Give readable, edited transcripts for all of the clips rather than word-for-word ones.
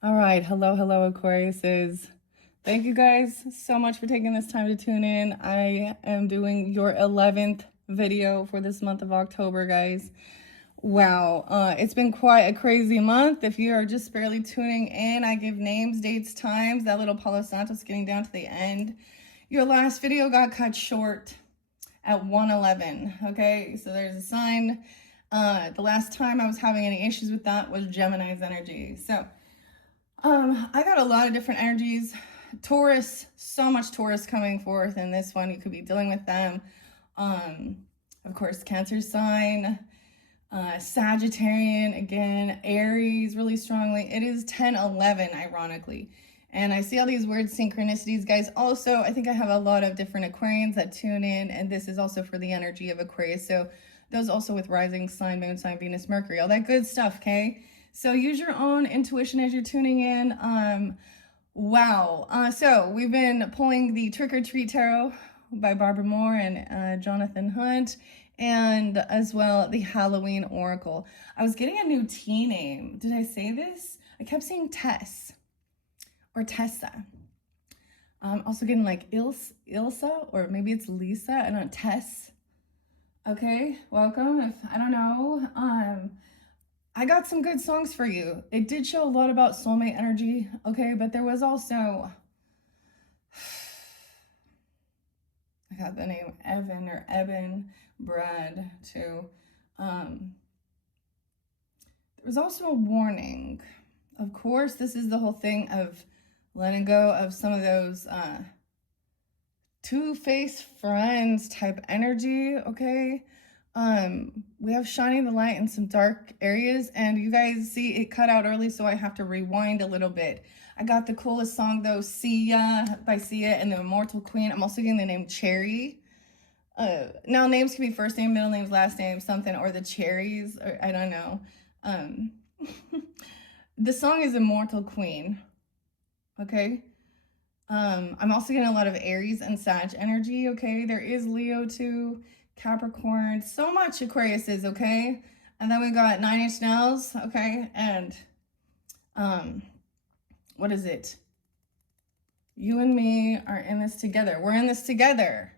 All right, hello, Aquariuses. Thank you guys so much for taking this time to tune in. I am doing your 11th video for this month of October, guys. Wow, it's been quite a crazy month. If you are just barely tuning in, I give names, dates, times, that little Palo Santos getting down to the end. Your last video got cut short at 1:11, okay? So there's a sign. The last time I was having any issues with that was Gemini's energy. So I got a lot of different energies. Taurus, so much Taurus coming forth in this one. You could be dealing with them. Of course, Cancer sign, Sagittarian, again, Aries really strongly. It is 10/11, ironically. And I see all these weird synchronicities, guys. Also, I think I have a lot of different Aquarians that tune in, and this is also for the energy of Aquarius. So those also with rising sign, moon sign, Venus, Mercury, all that good stuff, okay? So use your own intuition as you're tuning in. Wow. So we've been pulling the Trick or Treat Tarot by Barbara Moore and Jonathan Hunt, and as well the Halloween Oracle. I was getting a new tea name. Did I say this? I kept saying Tess or Tessa. I'm also getting like Ilsa, or maybe it's Lisa, and not Tess. Okay, welcome. If I don't know, I got some good songs for you. It did show a lot about soulmate energy, okay, but there was also, I got the name Evan or Eben, Brad too. There was also a warning. Of course, this is the whole thing of letting go of some of those two-faced friends type energy, okay? We have shining the light in some dark areas, and you guys see it cut out early, so I have to rewind a little bit. I got the coolest song though, Sia by Sia and the Immortal Queen. I'm also getting the name Cherry. Now names can be first name, middle names, last name, something, or the Cherries, or I don't know. The song is Immortal Queen, okay? I'm also getting a lot of Aries and Sag energy, okay? There is Leo too, Capricorn, so much Aquarius is, okay? And then we got 9 Inch Nails, okay? And, what is it? You and me are in this together. We're in this together.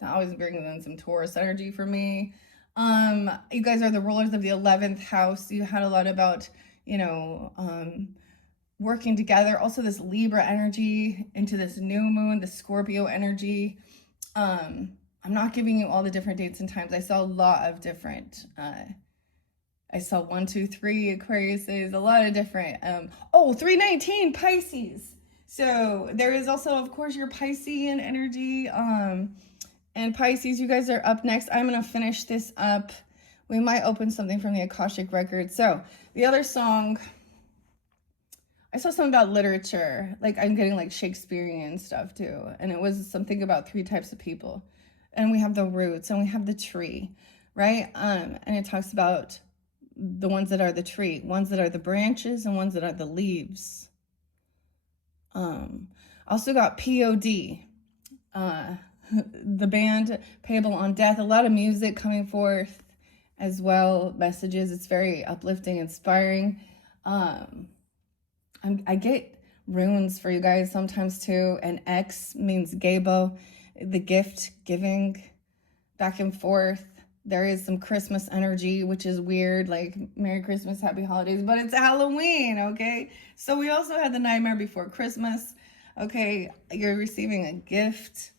That always brings in some Taurus energy for me. You guys are the rulers of the 11th house. You had a lot about, working together. Also this Libra energy into this new moon, the Scorpio energy. I'm not giving you all the different dates and times. I saw a lot of different, I saw 1, 2, 3 Aquariuses, a lot of different, 319 Pisces. So there is also, of course, your Piscean energy. And Pisces, you guys are up next. I'm going to finish this up. We might open something from the Akashic Record. So the other song, I saw something about literature. Like I'm getting like Shakespearean stuff too. And it was something about 3 types of people. And we have the roots and we have the tree, right? And it talks about the ones that are the tree, ones that are the branches, and ones that are the leaves. Also got POD, the band Payable on Death. A lot of music coming forth as well, messages. It's very uplifting, inspiring. I get runes for you guys sometimes too, and X means Gabo, the gift giving, back and forth. There is some Christmas energy, which is weird, like Merry Christmas, Happy Holidays, but it's Halloween, okay? So we also had the Nightmare Before Christmas, okay? You're receiving a gift.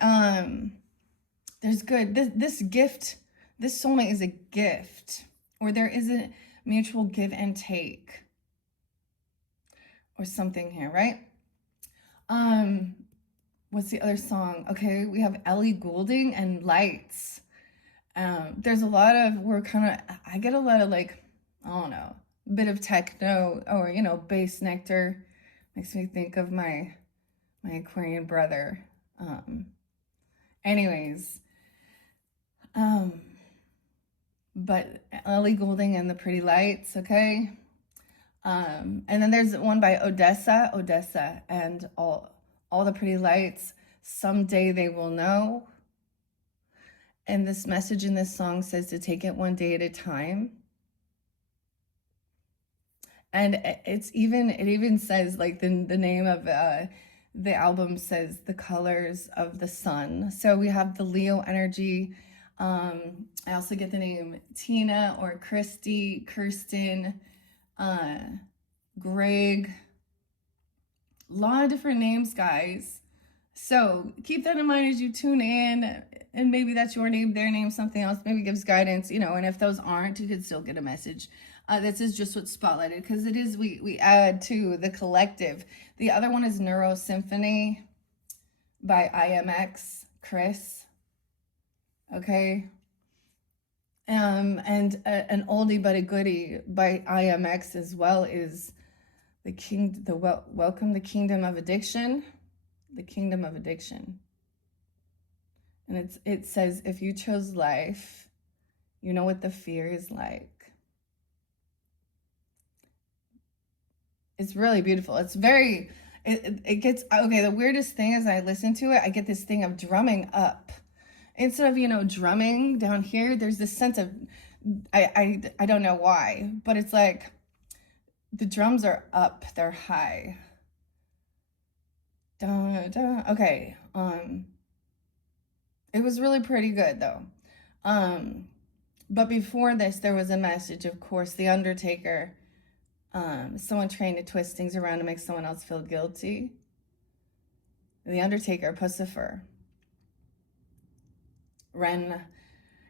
There's good, this gift, this soulmate is a gift, or there is a mutual give and take, or something here, right? What's the other song? Okay, we have Ellie Goulding and Lights. There's a lot of, I get a lot of like, I don't know, a bit of techno or, bass nectar. Makes me think of my Aquarian brother. Anyways, but Ellie Goulding and the Pretty Lights, okay? And then there's one by Odessa, and all the Pretty Lights. Someday they will know. And this message in this song says to take it one day at a time. And it even says, like, the name of the album says the colors of the sun. So we have the Leo energy. I also get the name Tina or Christy, Kirsten, Greg. A lot of different names, guys. So keep that in mind as you tune in, and maybe that's your name, their name, something else, maybe gives guidance, and if those aren't, you could still get a message. This is just what's spotlighted, because it is, we add to the collective. The other one is Neuro Symphony by IMX, Chris. Okay. And an oldie but a goodie by IMX as well is Welcome the Kingdom of Addiction. The Kingdom of Addiction. And it says, if you chose life, you know what the fear is like. It's really beautiful. It's very, it gets, okay, the weirdest thing is I listen to it, I get this thing of drumming up. Instead of, drumming down here, there's this sense of, I don't know why, but it's like the drums are up, they're high. Okay. It was really pretty good though. But before this, there was a message, of course, the Undertaker, someone trained to twist things around to make someone else feel guilty. The Undertaker, Pussifer, Ren,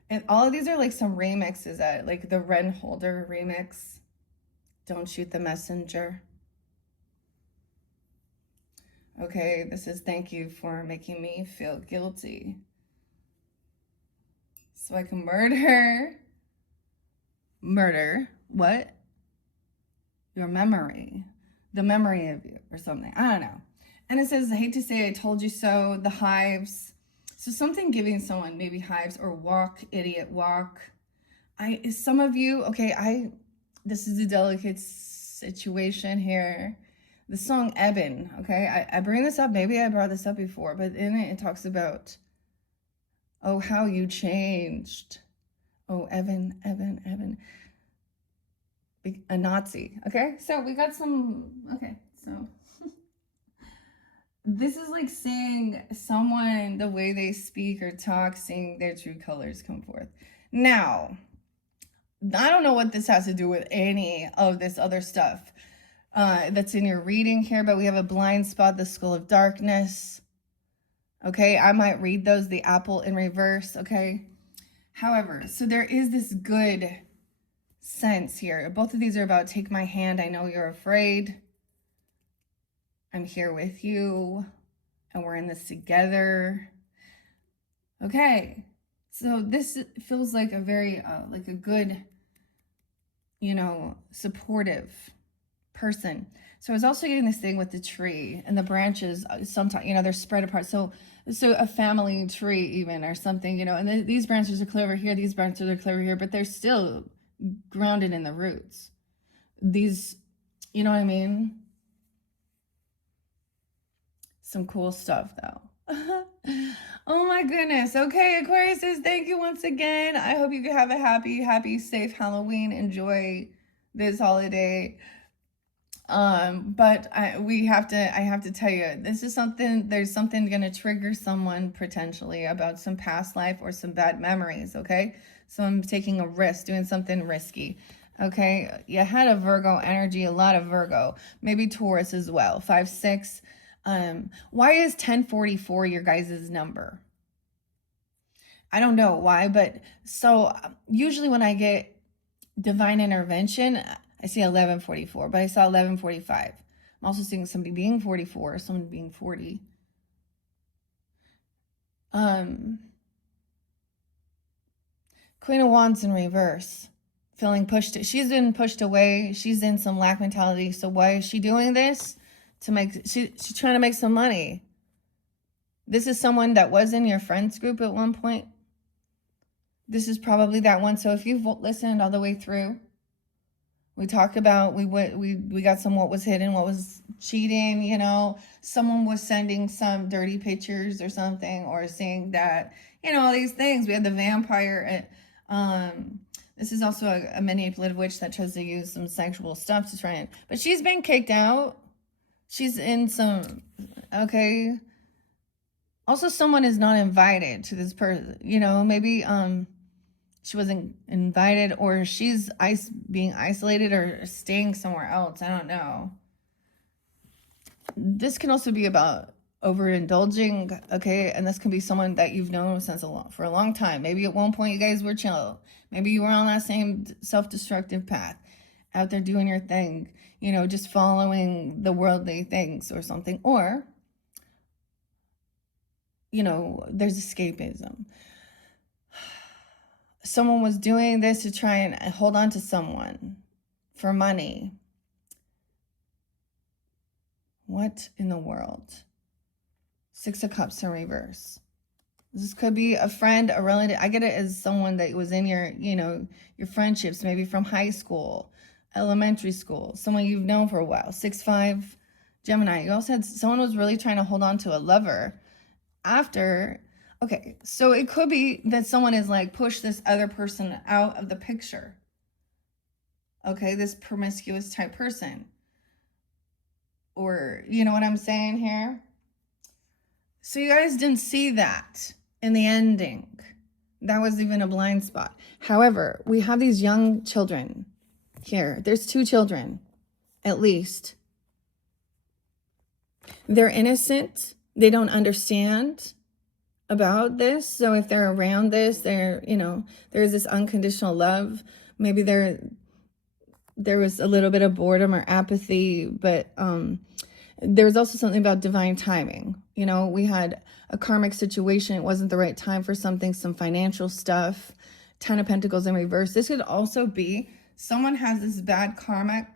and all of these are like some remixes, like the Ren Holder remix, Don't Shoot the Messenger. Okay, this is thank you for making me feel guilty, so I can murder what? Your memory, the memory of you or something. I don't know. And it says, I hate to say I told you so, the hives. So something giving someone maybe hives, or walk, idiot, walk. Some of you, okay, this is a delicate situation here. The song Eben, okay? I bring this up, maybe I brought this up before, but in it talks about, oh, how you changed. Oh, Eben. A Nazi, okay? So we got some, okay, so. This is like seeing someone, the way they speak or talk, seeing their true colors come forth. Now, I don't know what this has to do with any of this other stuff that's in your reading here, but we have a blind spot, the Skull of Darkness. Okay, I might read those, the apple in reverse, okay? However, so there is this good sense here. Both of these are about take my hand, I know you're afraid. I'm here with you, and we're in this together. Okay, so this feels like a very, like a good, supportive person. So I was also getting this thing with the tree and the branches, sometimes, they're spread apart. So a family tree even, or something, and these branches are clear over here, these branches are clear over here, but they're still grounded in the roots. These, you know what I mean? Some cool stuff though. Oh my goodness. Okay, Aquarius, thank you once again. I hope you have a happy, safe Halloween. Enjoy this holiday. But I have to tell you, this is there's something going to trigger someone potentially about some past life or some bad memories, okay? So I'm taking a risk, doing something risky. Okay, you had a Virgo energy, a lot of Virgo, maybe Taurus as well, 5-6. Why is 1044 your guys' number? I don't know why, but so usually when I get divine intervention, I see 1144, but I saw 1145. I'm also seeing somebody being 44, someone being 40. Queen of Wands in reverse, feeling pushed. She's been pushed away. She's in some lack mentality. So why is she doing this? She's trying to make some money. This is someone that was in your friends group at one point. This is probably that one. So if you've listened all the way through, we talked about, we got some what was hidden, what was cheating, someone was sending some dirty pictures or something, or saying that, all these things. We had the vampire, This is also a manipulative witch that tries to use some sexual stuff to try and, but she's been kicked out. She's in some, okay. Also, someone is not invited to this person, you know, maybe she wasn't invited, or she's being isolated or staying somewhere else. I don't know. This can also be about overindulging, okay? And this can be someone that you've known for a long time. Maybe at one point you guys were chill. Maybe you were on that same self-destructive path, out there doing your thing, you know, just following the worldly things or something. Or, you know, there's escapism. Someone was doing this to try and hold on to someone for money. What in the world? Six of Cups in reverse. This could be a friend, a relative. I get it as someone that was in your, you know, your friendships, maybe from high school, elementary school, someone you've known for a while. 6-5 Gemini. You also had someone was really trying to hold on to a lover after. Okay, so it could be that someone is like, push this other person out of the picture. Okay, this promiscuous type person. Or, you know what I'm saying here? So you guys didn't see that in the ending. That was even a blind spot. However, we have these young children here. There's 2 children, at least. They're innocent. They don't understand about this. So if they're around this, they're, you know, there's this unconditional love. Maybe there was a little bit of boredom or apathy, but there's also something about divine timing. You know, we had a karmic situation. It wasn't the right time for something, some financial stuff. 10 of Pentacles in reverse. This could also be someone has this bad karmic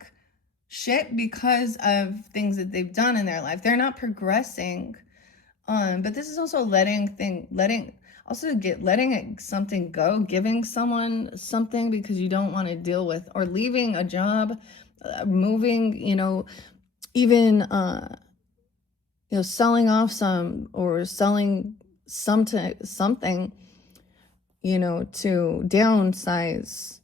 shit because of things that they've done in their life. They're not progressing. But this is also letting something go, giving someone something because you don't want to deal with, or leaving a job, moving, you know, even, you know, selling off some, or selling something, you know, to downsize,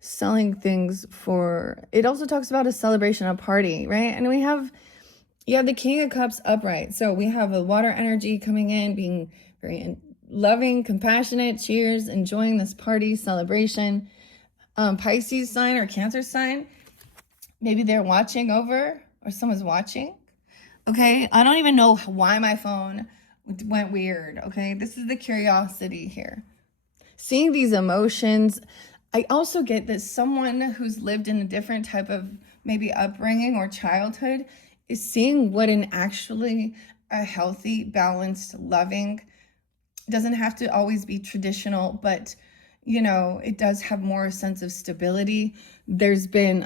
selling things for, it also talks about a celebration, a party, right? And you have the King of Cups upright. So we have a water energy coming in, being very loving, compassionate, cheers, enjoying this party, celebration. Pisces sign or Cancer sign. Maybe they're watching over, or someone's watching. Okay, I don't even know why my phone went weird. Okay, this is the curiosity here. Seeing these emotions. I also get that someone who's lived in a different type of maybe upbringing or childhood is seeing what an actually a healthy, balanced, loving, doesn't have to always be traditional, but you know, it does have more sense of stability. There's been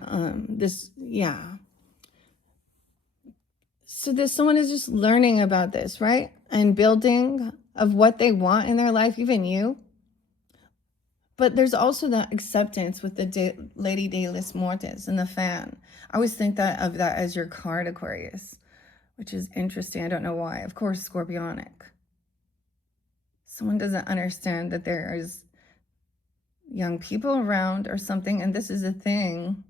so someone is just learning about this, right? And building of what they want in their life, even you. But there's also that acceptance with the Lady Deus Mortis and the fan. I always think of that as your card, Aquarius, which is interesting. I don't know why. Of course, Scorpionic. Someone doesn't understand that there is young people around or something, and this is a thing.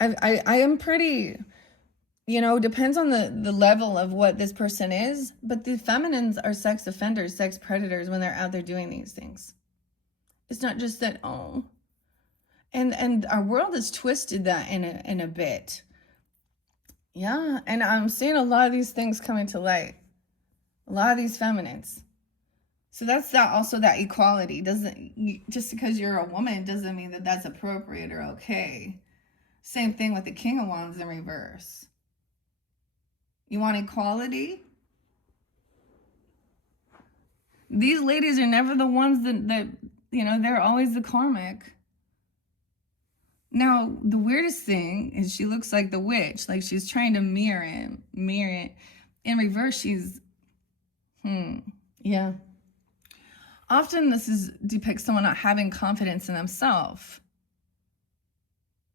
I am pretty, you know, depends on the level of what this person is, but the feminines are sex offenders, sex predators when they're out there doing these things. It's not just that, oh. And our world has twisted that in a bit. Yeah, and I'm seeing a lot of these things coming to light. A lot of these feminines. So that's also that equality. Just because you're a woman doesn't mean that that's appropriate or okay. Same thing with the King of Wands in reverse. You want equality? These ladies are never the ones that you know, they're always the karmic. Now, the weirdest thing is she looks like the witch, like she's trying to mirror it. In reverse, she's, yeah. Often this depicts someone not having confidence in themselves,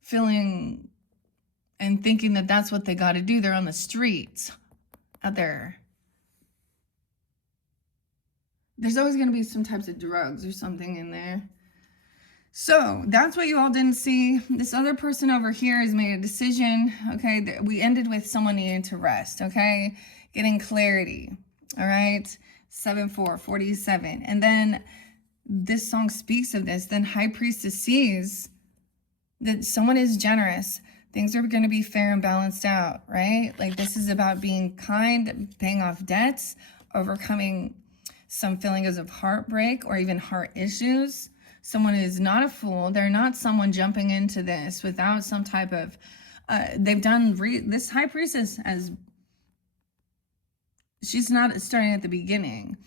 feeling and thinking that that's what they got to do. They're on the streets out there. There's always going to be some types of drugs or something in there. So that's what you all didn't see. This other person over here has made a decision. Okay, we ended with someone needing to rest. Okay, getting clarity. All right, 7/4/47, and then this song speaks of this. Then High Priestess sees that someone is generous. Things are going to be fair and balanced out, right? Like this is about being kind, paying off debts, overcoming some feelings of heartbreak or even heart issues. Someone is not a fool. They're not someone jumping into this without some type of, they've done, this High Priestess as, she's not starting at the beginning.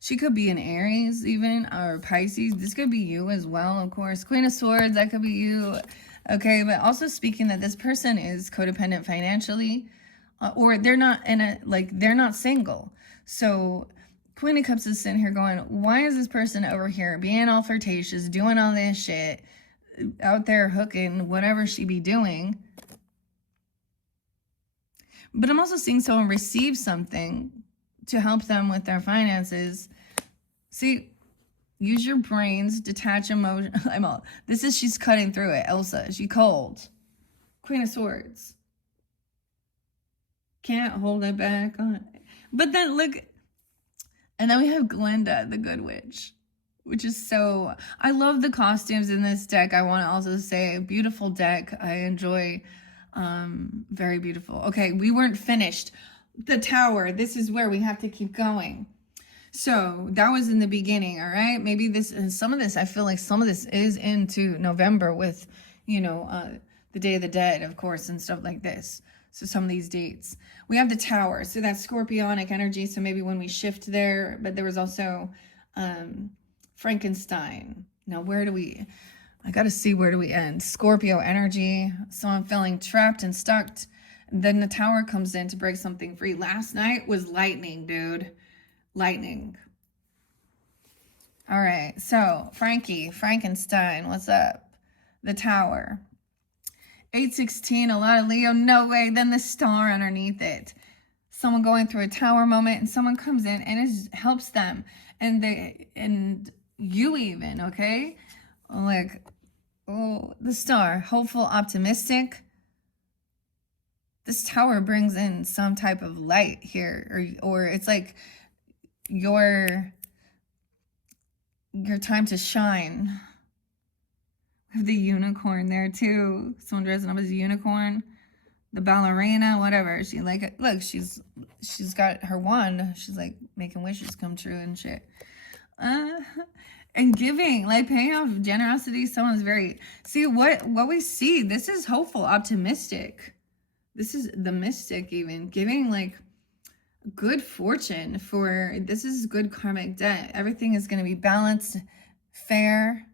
She could be an Aries even, or Pisces. This could be you as well, of course. Queen of Swords, that could be you. Okay, but also speaking that this person is codependent financially, or they're not in a, like, they're not single. So Queen of Cups is sitting here going, why is this person over here being all flirtatious, doing all this shit, out there hooking, whatever she be doing? But I'm also seeing someone receive something to help them with their finances. See, use your brains, detach emotion. This is, she's cutting through it. Elsa, she cold. Queen of Swords. Can't hold it back on. But then look, and then we have Glinda, the Good Witch, which is so, I love the costumes in this deck. I want to also say, beautiful deck. I enjoy, very beautiful. Okay, we weren't finished. The Tower, this is where we have to keep going. So that was in the beginning, all right? Maybe this, and some of this, I feel like some of this is into November with, you know, the Day of the Dead, of course, and stuff like this. So some of these dates. We have the Tower, so that's Scorpionic energy, so maybe when we shift there, but there was also Frankenstein. Now, where do we, I got to see where do we end. Scorpio energy, so I'm feeling trapped and stuck. Then the Tower comes in to break something free. Last night was lightning, dude. Lightning. All right, so Frankenstein, what's up? The Tower. 816, a lot of Leo, no way. Then the star underneath it. Someone going through a tower moment, and someone comes in and it helps them. And you even, okay? Like, oh, the star, hopeful, optimistic. This Tower brings in some type of light here, or it's like your time to shine. We have the unicorn there too. Someone dressing up as a unicorn. The ballerina, whatever. She like, look, she's got her wand. She's like making wishes come true and shit. And giving, like paying off generosity. Someone's very, see what we see. This is hopeful, optimistic. This is the mystic even. Giving like good fortune for, this is good karmic debt. Everything is going to be balanced, fair,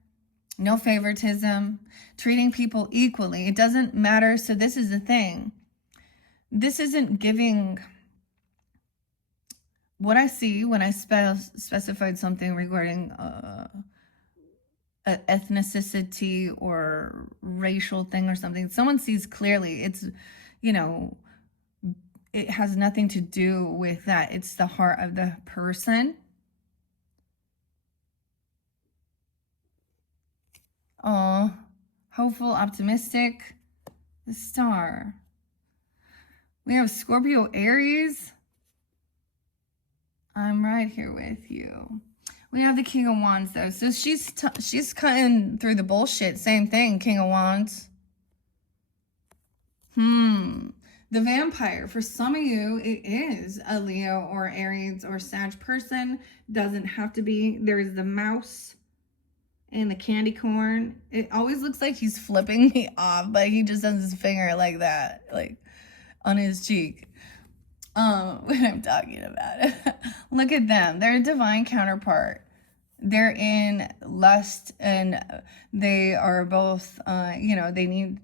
no favoritism, treating people equally. It doesn't matter. So this is the thing. This isn't giving, what I see when I specified something regarding ethnicity or racial thing or something. Someone sees clearly. It's, you know, it has nothing to do with that. It's the heart of the person. Oh, hopeful, optimistic. The star. We have Scorpio, Aries. I'm right here with you. We have the King of Wands though. So she's cutting through the bullshit. Same thing, King of Wands. The Vampire. For some of you, it is a Leo or Aries or Sag person. Doesn't have to be. There's the mouse and the candy corn. It always looks like he's flipping me off, but he just has his finger like that, like on his cheek. When I'm talking about it. Look at them. They're a divine counterpart. They're in lust and they are both, you know, they need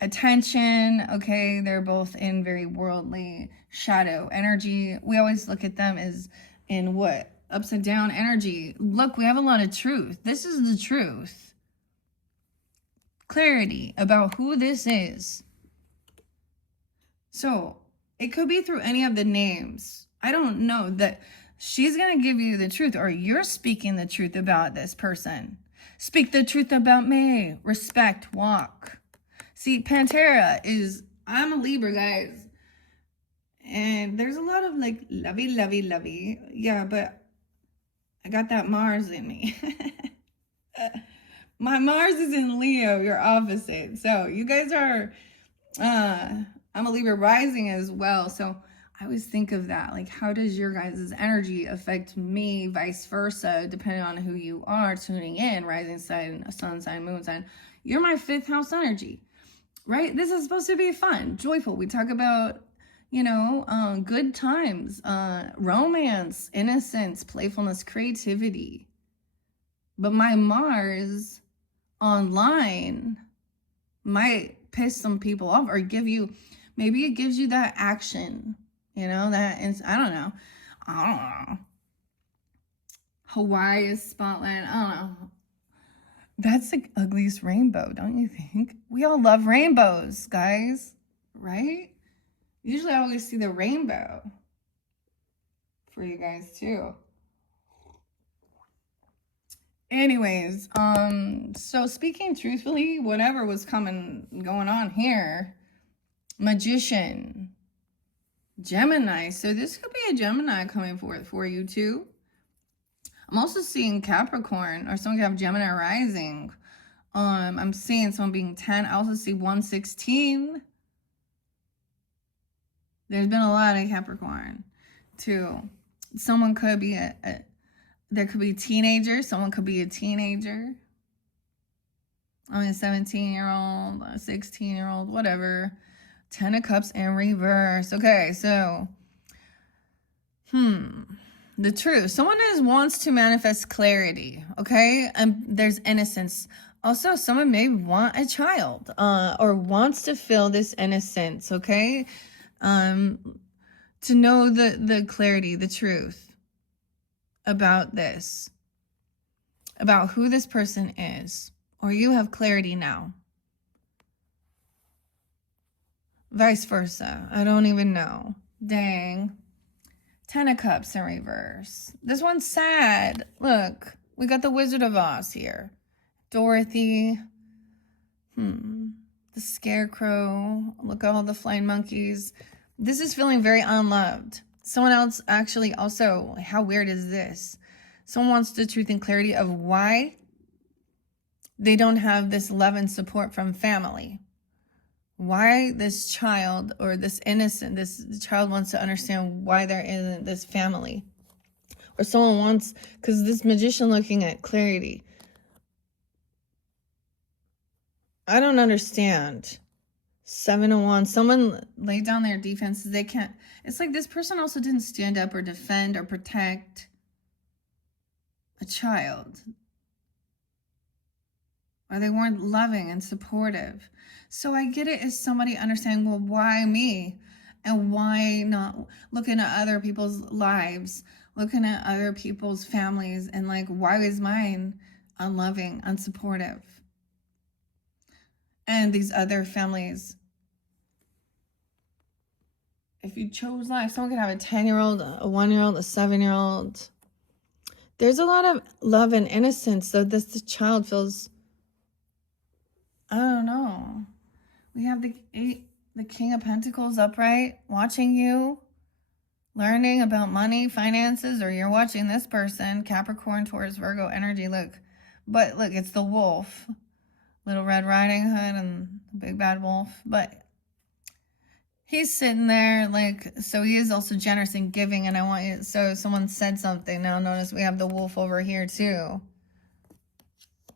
attention. Okay. They're both in very worldly shadow energy. We always look at them as in what? Upside down energy. Look, we have a lot of truth. This is the truth. Clarity about who this is. So it could be through any of the names. I don't know that she's going to give you the truth or you're speaking the truth about this person. Speak the truth about me. Respect, walk. See, Pantera is, I'm a Libra, guys. And there's a lot of like lovey, lovey, lovey. Yeah, but I got that Mars in me. My Mars is in Leo, you're opposite. So you guys are, I'm a Libra rising as well. So I always think of that. Like, how does your guys' energy affect me, vice versa, depending on who you are tuning in, rising sign, sun sign, moon sign. You're my 5th house energy, right? This is supposed to be fun, joyful. We talk about, you know, good times, romance, innocence, playfulness, creativity. But my Mars online might piss some people off or give you, maybe it gives you that action, you know, that is, I don't know. Hawaii is spotlight, I don't know. That's the ugliest rainbow, don't you think? We all love rainbows, guys, right? Usually I always see the rainbow for you guys too. Anyways, so speaking truthfully, whatever was going on here, Magician, Gemini. So this could be a Gemini coming forth for you too. I'm also seeing Capricorn, or someone could have Gemini rising. I'm seeing someone being 10. I also see 116. There's been a lot of Capricorn too. Someone could be there could be a teenager. Someone could be a teenager. I mean, a 17-year-old, a 16-year-old, whatever. 10 of Cups in reverse. Okay, so, the truth. Someone wants to manifest clarity, okay? And there's innocence. Also, someone may want a child, or wants to feel this innocence, okay? To know the clarity, the truth about this, about who this person is, or you have clarity now. Vice versa. I don't even know. Dang. 10 of Cups in reverse. This one's sad. Look, we got the Wizard of Oz here. Dorothy. The Scarecrow. Look at all the flying monkeys. This is feeling very unloved. Someone else actually also, how weird is this? Someone wants the truth and clarity of why they don't have this love and support from family. Why this child, or this innocent, this child wants to understand why there isn't this family. Or someone wants, because this Magician looking at clarity. I don't understand. 7 of Wands. Someone laid down their defenses. They can't. It's like this person also didn't stand up or defend or protect a child. Or they weren't loving and supportive. So I get it as somebody understanding, well, why me? And why not looking at other people's lives, looking at other people's families, and like, why is mine unloving, unsupportive? And these other families, if you chose life, someone could have a 10-year-old, a 1-year-old, a 7-year-old. There's a lot of love and innocence, so this child feels, I don't know. We have the King of Pentacles upright, watching you, learning about money, finances, or you're watching this person, Capricorn, Taurus, Virgo energy. Look, but look, it's the wolf. Little Red Riding Hood and the big bad wolf. But he's sitting there, like, so he is also generous and giving. And I want you, so someone said something. Now notice we have the wolf over here too.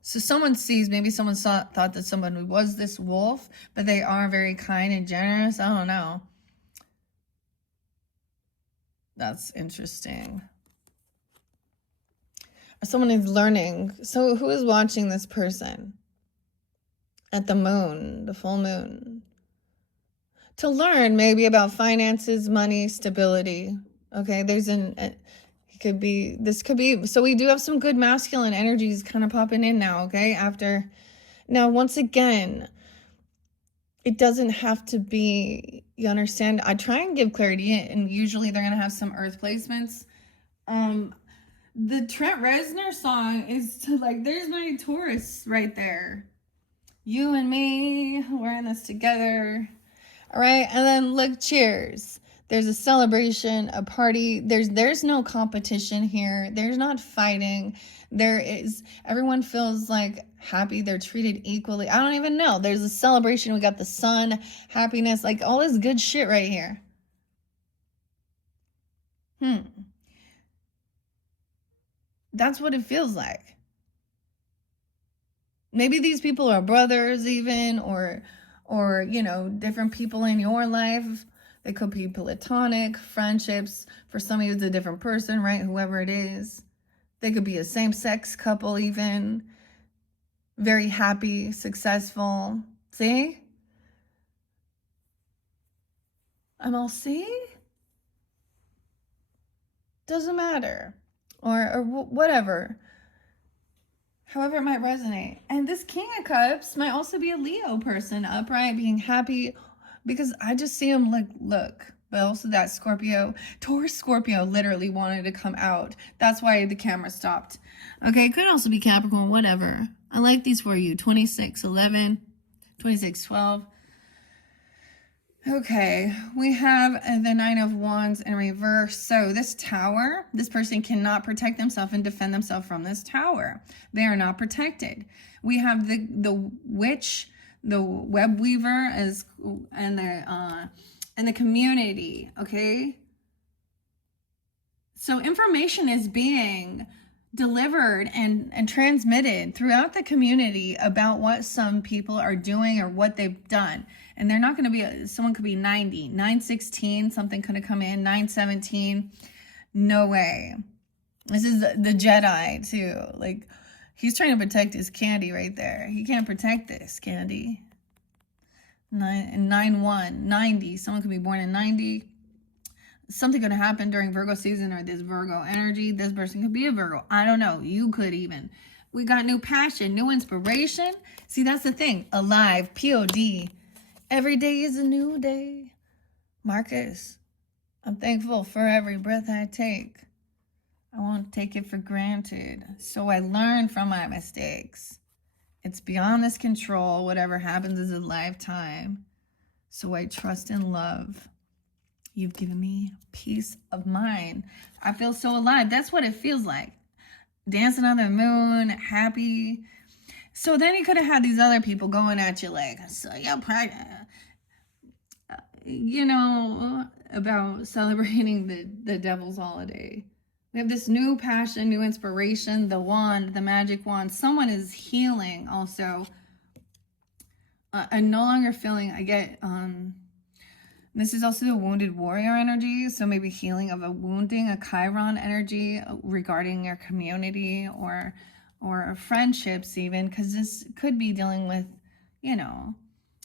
So someone sees, maybe someone thought that someone was this wolf, but they are very kind and generous. I don't know. That's interesting. Someone is learning. So who is watching this person? At the moon, the full moon. To learn maybe about finances, money, stability. Okay, there's this could be, so we do have some good masculine energies kind of popping in now, okay? Now, once again, it doesn't have to be, you understand? I try and give clarity, and usually they're going to have some earth placements. The Trent Reznor song is to like, there's my Taurus right there. You and me, we're in this together. All right, and then look, cheers. There's a celebration, a party. There's no competition here. There's not fighting. There is, everyone feels like happy. They're treated equally. I don't even know. There's a celebration. We got the sun, happiness, like all this good shit right here. That's what it feels like. Maybe these people are brothers even, or you know, different people in your life. They could be platonic friendships. For some of you, it's a different person, right? Whoever it is. They could be a same-sex couple even. Very happy, successful. See? I'm all, see? Doesn't matter. Or whatever. However it might resonate. And this King of Cups might also be a Leo person, upright, being happy, because I just see him like, look, but also that Scorpio, Taurus Scorpio literally wanted to come out. That's why the camera stopped. Okay, it could also be Capricorn, whatever. I like these for you, 2611, 2612. Okay, we have the Nine of Wands in reverse. So this tower, this person cannot protect themselves and defend themselves from this tower. They are not protected. We have the witch, the web weaver, as and the community. Okay, so information is being delivered and transmitted throughout the community about what some people are doing or what they've done. And they're not going to be, someone could be 90, 916, something could have come in, 917. No way. This is the Jedi too. Like, he's trying to protect his candy right there. He can't protect this candy. 9-1, 90. Someone could be born in 90. Something could happen during Virgo season or this Virgo energy. This person could be a Virgo. I don't know. You could even. We got new passion, new inspiration. See, that's the thing. Alive, P-O-D. Every day is a new day. Marcus, I'm thankful for every breath I take. I won't take it for granted. So I learn from my mistakes. It's beyond this control. Whatever happens is a lifetime. So I trust and love. You've given me peace of mind. I feel so alive. That's what it feels like. Dancing on the moon, happy. So then you could have had these other people going at you like, so you're pregnant. You know, about celebrating the devil's holiday. We have this new passion, new inspiration, the wand, the magic wand. Someone is healing also. I'm no longer feeling, I get, this is also the wounded warrior energy. So maybe healing of a wounding, a Chiron energy regarding your community or friendships even, because this could be dealing with, you know,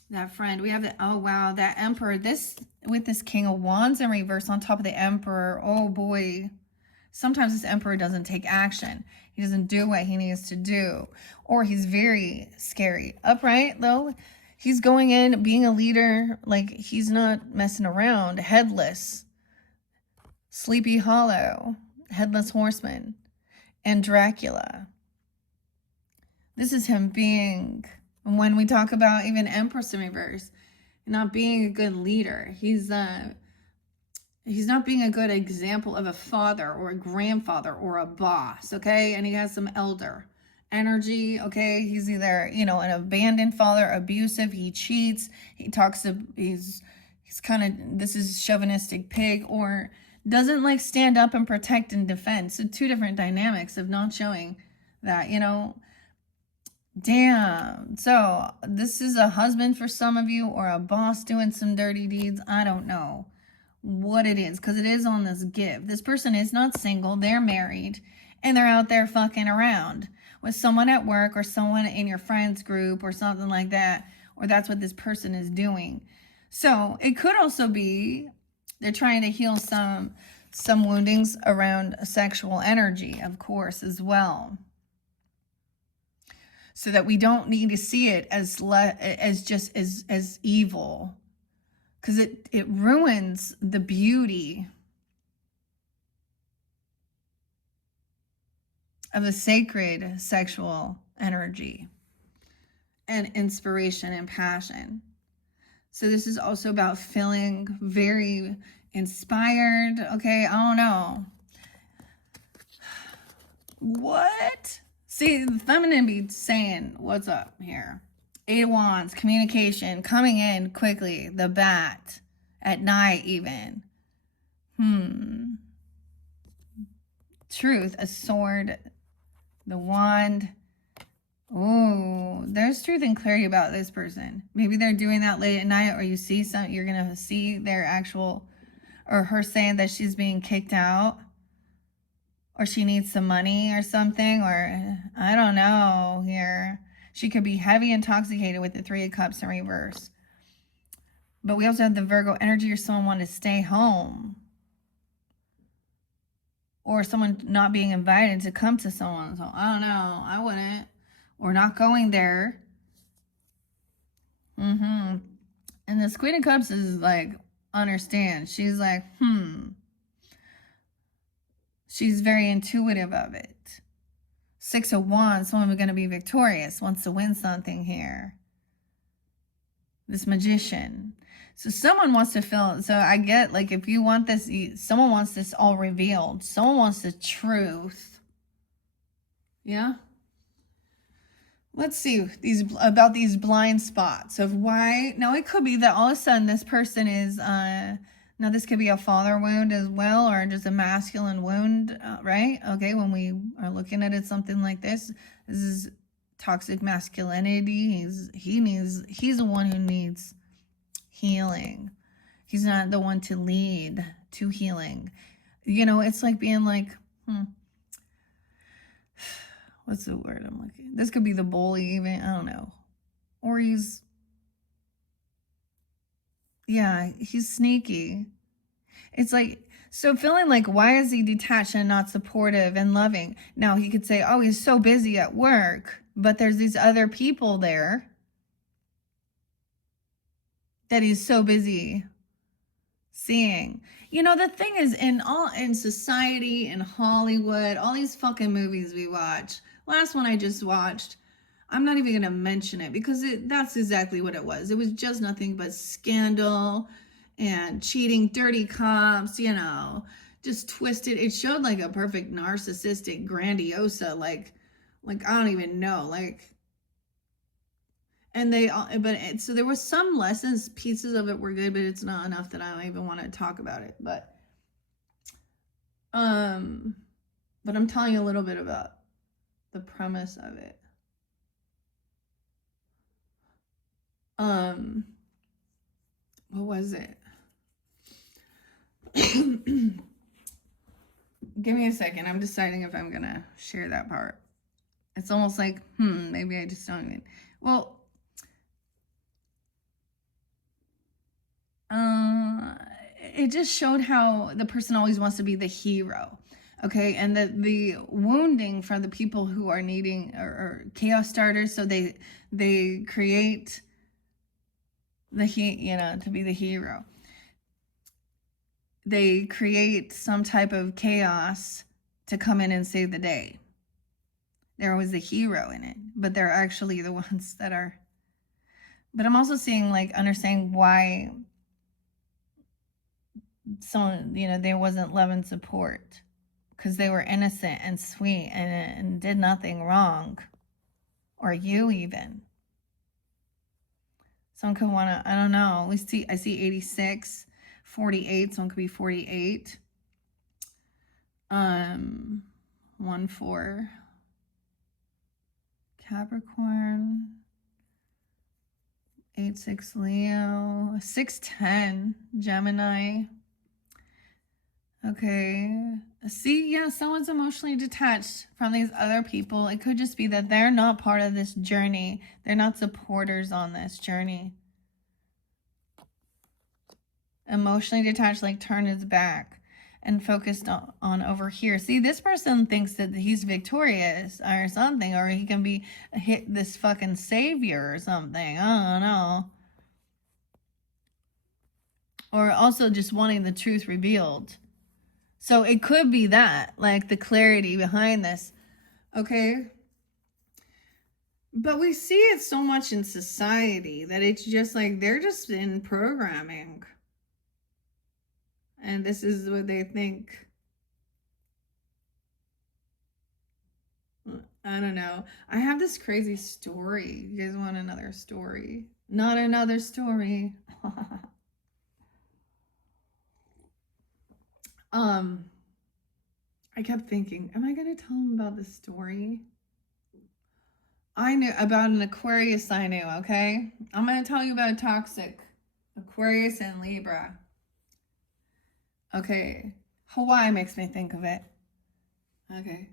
that friend. We have the, oh wow, that Emperor. This, with this King of Wands in reverse on top of the Emperor. Oh boy. Sometimes this Emperor doesn't take action. He doesn't do what he needs to do. Or he's very scary. Upright though, he's going in, being a leader. Like, he's not messing around. Headless. Sleepy Hollow. Headless Horseman. And Dracula. This is him being, when we talk about even Empress in reverse, not being a good leader. He's not being a good example of a father or a grandfather or a boss, okay? And he has some elder energy, okay? He's either, you know, an abandoned father, abusive, he cheats, he talks to, he's kind of, this is chauvinistic pig, or doesn't like stand up and protect and defend. So two different dynamics of not showing that, you know. Damn. So this is a husband for some of you, or a boss doing some dirty deeds. I don't know what it is, because it is on this give. This person is not single. They're married, and they're out there fucking around with someone at work or someone in your friends group or something like that, or that's what this person is doing. So it could also be they're trying to heal some woundings around sexual energy, of course, as well. So that we don't need to see it as just as evil, because it ruins the beauty. of a sacred sexual energy and inspiration and passion. So this is also about feeling very inspired. Okay, I don't know. What? See, the feminine be saying, what's up here? 8 of Wands, communication, coming in quickly, the bat, at night even. Truth, a sword, the wand. Oh, there's truth and clarity about this person. Maybe they're doing that late at night, or you see some, you're going to see their actual, or her saying that she's being kicked out, or she needs some money or something, or I don't know here. She could be heavy intoxicated with the 3 of Cups in reverse. But we also have the Virgo energy, or someone wanting to stay home. Or someone not being invited to come to someone. So I don't know. I wouldn't. Or not going there. And this Queen of Cups is like, understand. She's like, She's very intuitive of it. 6 of Wands, someone who's going to be victorious, wants to win something here. This Magician. So someone wants to feel, so I get, like, if you want this, someone wants this all revealed. Someone wants the truth. Yeah? Let's see about these blind spots of why. Now, it could be that all of a sudden this person is, now this could be a father wound as well, or just a masculine wound, right? Okay, when we are looking at it, something like this is toxic masculinity. He's the one who needs healing. He's not the one to lead to healing. You know, it's like being like, what's the word I'm looking? This could be the bully even, I don't know. Or he's sneaky. It's like, so feeling like, why is he detached and not supportive and loving? Now he could say, oh, he's so busy at work, but there's these other people there that he's so busy seeing. You know, the thing is, in society, in Hollywood, all these fucking movies we watch. Last one I just watched, I'm not even going to mention it because that's exactly what it was. It was just nothing but scandal and cheating, dirty cops, you know, just twisted. It showed like a perfect narcissistic grandiosa, like I don't even know, like. And so there was some lessons, pieces of it were good, but it's not enough that I don't even want to talk about it. But I'm telling you a little bit about the premise of it. What was it? Give me a second. I'm deciding if I'm gonna share that part. It's almost like, maybe I just don't even. Well, it just showed how the person always wants to be the hero. Okay, and the wounding from the people who are needing or chaos starters, so they create to be the hero. They create some type of chaos to come in and save the day. They're always the hero in it, but they're actually the ones that are. But I'm also seeing, like, understanding why someone, there wasn't love and support, because they were innocent and sweet and did nothing wrong, or you even. Someone could want to, I don't know, I see 86, 48, someone could be 48. 1-4. Capricorn. 8-6 Leo. 6-10 Gemini. Okay. See, yeah, someone's emotionally detached from these other people. It could just be that they're not part of this journey. They're not supporters on this journey. Emotionally detached, like turned his back and focused on over here. See, this person thinks that he's victorious or something, or he can be this fucking savior or something. I don't know. Or also just wanting the truth revealed. So it could be that, like, the clarity behind this. Okay. But we see it so much in society that it's just like they're just in programming. And this is what they think. I don't know. I have this crazy story. You guys want another story? Not another story. um, I kept thinking, am I going to tell him about this story? I knew about an Aquarius I knew, okay? I'm going to tell you about a toxic Aquarius and Libra. Okay. Hawaii makes me think of it. Okay.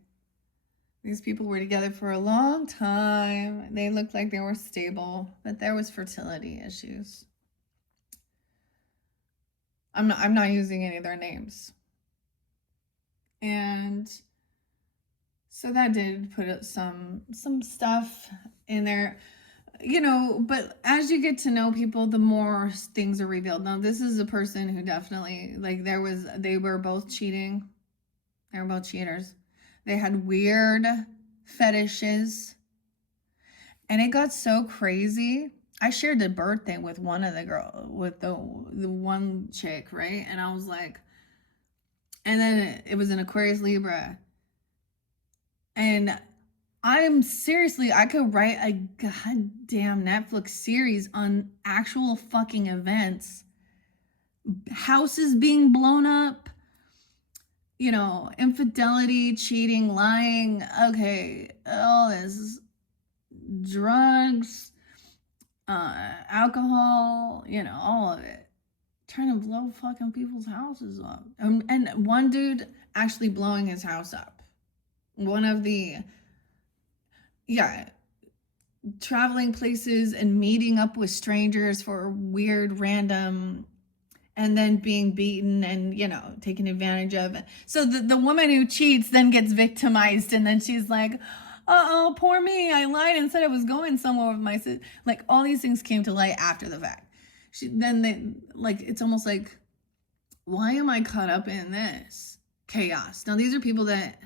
These people were together for a long time. They looked like they were stable, but there was fertility issues. I'm not using any of their names. And so that did put some stuff in there, you know, but as you get to know people, the more things are revealed. Now, this is a person who definitely, like, they were both cheating. They were both cheaters. They had weird fetishes. And it got so crazy. I shared a birthday with one of the girls, with the one chick, right? And I was like, and then it was an Aquarius Libra. And I could write a goddamn Netflix series on actual fucking events. Houses being blown up, you know, infidelity, cheating, lying, okay, all this, drugs, alcohol, you know, all of it. Trying to blow fucking people's houses up. And one dude actually blowing his house up. One of the, yeah, traveling places and meeting up with strangers for weird, random, and then being beaten and, you know, taken advantage of. So the woman who cheats then gets victimized, and then she's like, uh-oh, poor me, I lied and said I was going somewhere with my sister. Like, all these things came to light after the fact. It's almost like, why am I caught up in this chaos? Now, these are people that,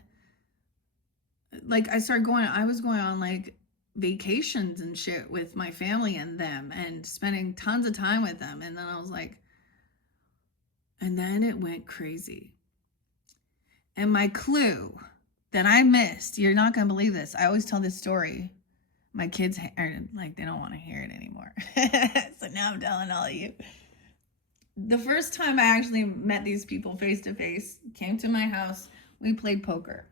like, I was going on, like, vacations and shit with my family and them and spending tons of time with them. And then I was like, and then it went crazy. And my clue that I missed, you're not going to believe this. I always tell this story. My kids are like, they don't want to hear it anymore. So now I'm telling all of you. The first time I actually met these people face to face, came to my house, we played poker.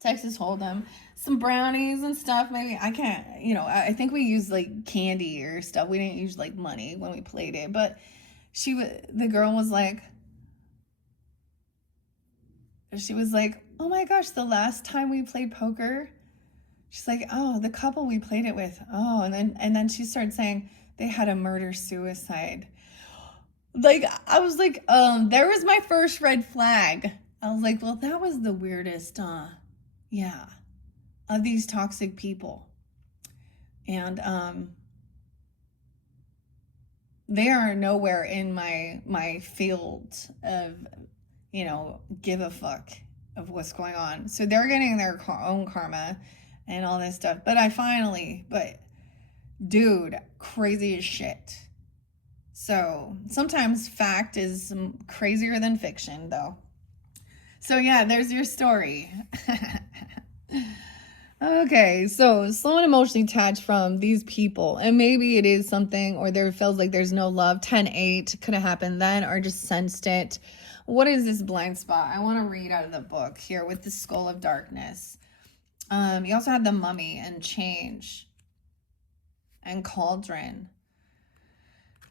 Texas Hold'em, some brownies and stuff. Maybe I can't, you know, I think we used like candy or stuff. We didn't use like money when we played it, but the girl was like, oh my gosh, the last time we played poker, she's like, oh, the couple we played it with, oh, and then she started saying they had a murder-suicide. Like, I was like, there was my first red flag. I was like, well, that was the weirdest, yeah, of these toxic people. And they are nowhere in my field of, you know, give a fuck of what's going on. So they're getting their own karma and all this stuff. But dude, crazy as shit. So sometimes fact is crazier than fiction, though. So yeah, there's your story. Okay, so slow and emotionally attached from these people. And maybe it is something, or there feels like there's no love. 10-8 could have happened then, or just sensed it. What is this blind spot? I want to read out of the book here with the Skull of Darkness. You also have the Mummy and Change and Cauldron.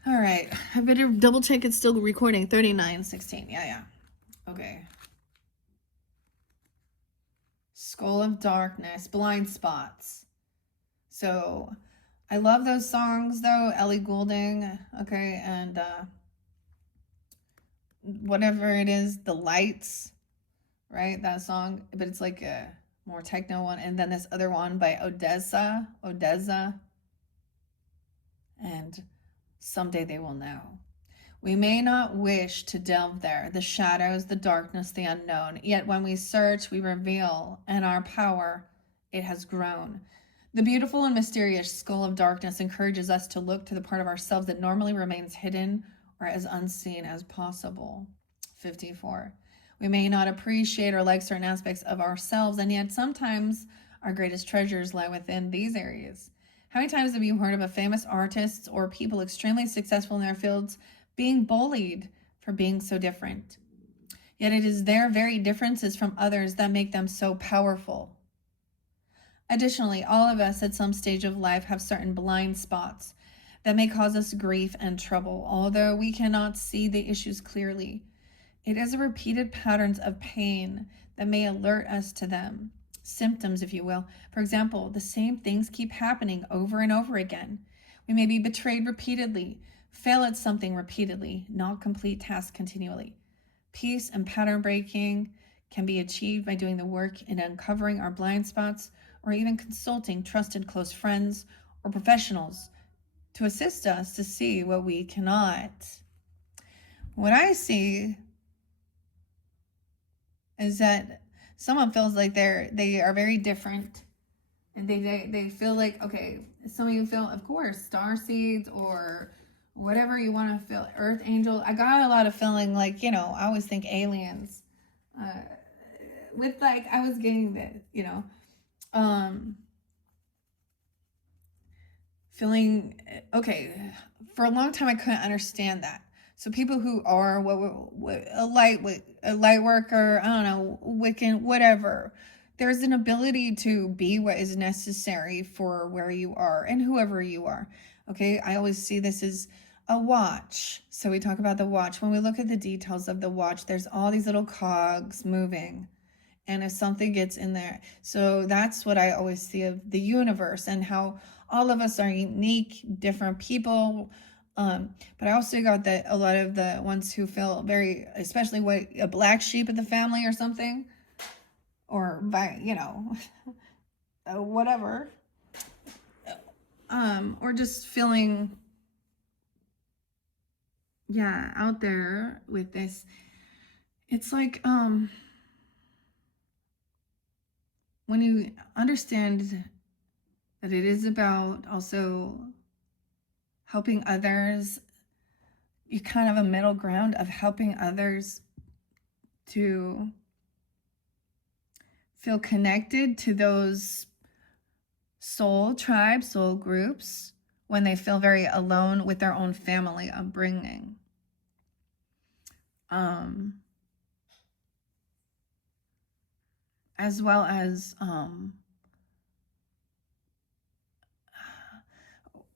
All right, I better double check it's still recording. 39:16. Yeah. Okay. Skull of Darkness, Blind Spots. So I love those songs though, Ellie Goulding, okay, and whatever it is, The Lights, right? That song, but it's like a more techno one. And then this other one by Odessa, and Someday They Will Know. We may not wish to delve there, the shadows, the darkness, the unknown. Yet when we search, we reveal, and our power it has grown. The beautiful and mysterious skull of darkness encourages us to look to the part of ourselves that normally remains hidden or as unseen as possible. 54. We may not appreciate or like certain aspects of ourselves, and yet sometimes our greatest treasures lie within these areas. How many times have you heard of a famous artist or people extremely successful in their fields being bullied for being so different? Yet it is their very differences from others that make them so powerful. Additionally, all of us at some stage of life have certain blind spots that may cause us grief and trouble, although we cannot see the issues clearly. It is the repeated patterns of pain that may alert us to them. Symptoms, if you will. For example, the same things keep happening over and over again. We may be betrayed repeatedly, fail at something repeatedly, not complete tasks continually. Peace and pattern breaking can be achieved by doing the work in uncovering our blind spots, or even consulting trusted close friends or professionals to assist us to see what we cannot. What I see is that someone feels like they are very different, and they feel like, okay, some of you feel, of course, star seeds or whatever you want to feel, earth angel. I got a lot of feeling like, I always think aliens, with like, I was getting that, feeling, okay, for a long time I couldn't understand that. So people who are a light worker, I don't know, Wiccan, whatever, there's an ability to be what is necessary for where you are and whoever you are. Okay, I always see this as a watch. So we talk about the watch. When we look at the details of the watch, there's all these little cogs moving. And if something gets in there, so that's what I always see of the universe, and how all of us are unique, different people. But I also got that a lot of the ones who feel very, especially a black sheep of the family or something, or by, whatever, or just feeling, out there with this. It's like, when you understand that it is about also helping others, you kind of have a middle ground of helping others to feel connected to those soul tribes, soul groups, when they feel very alone with their own family upbringing. As well as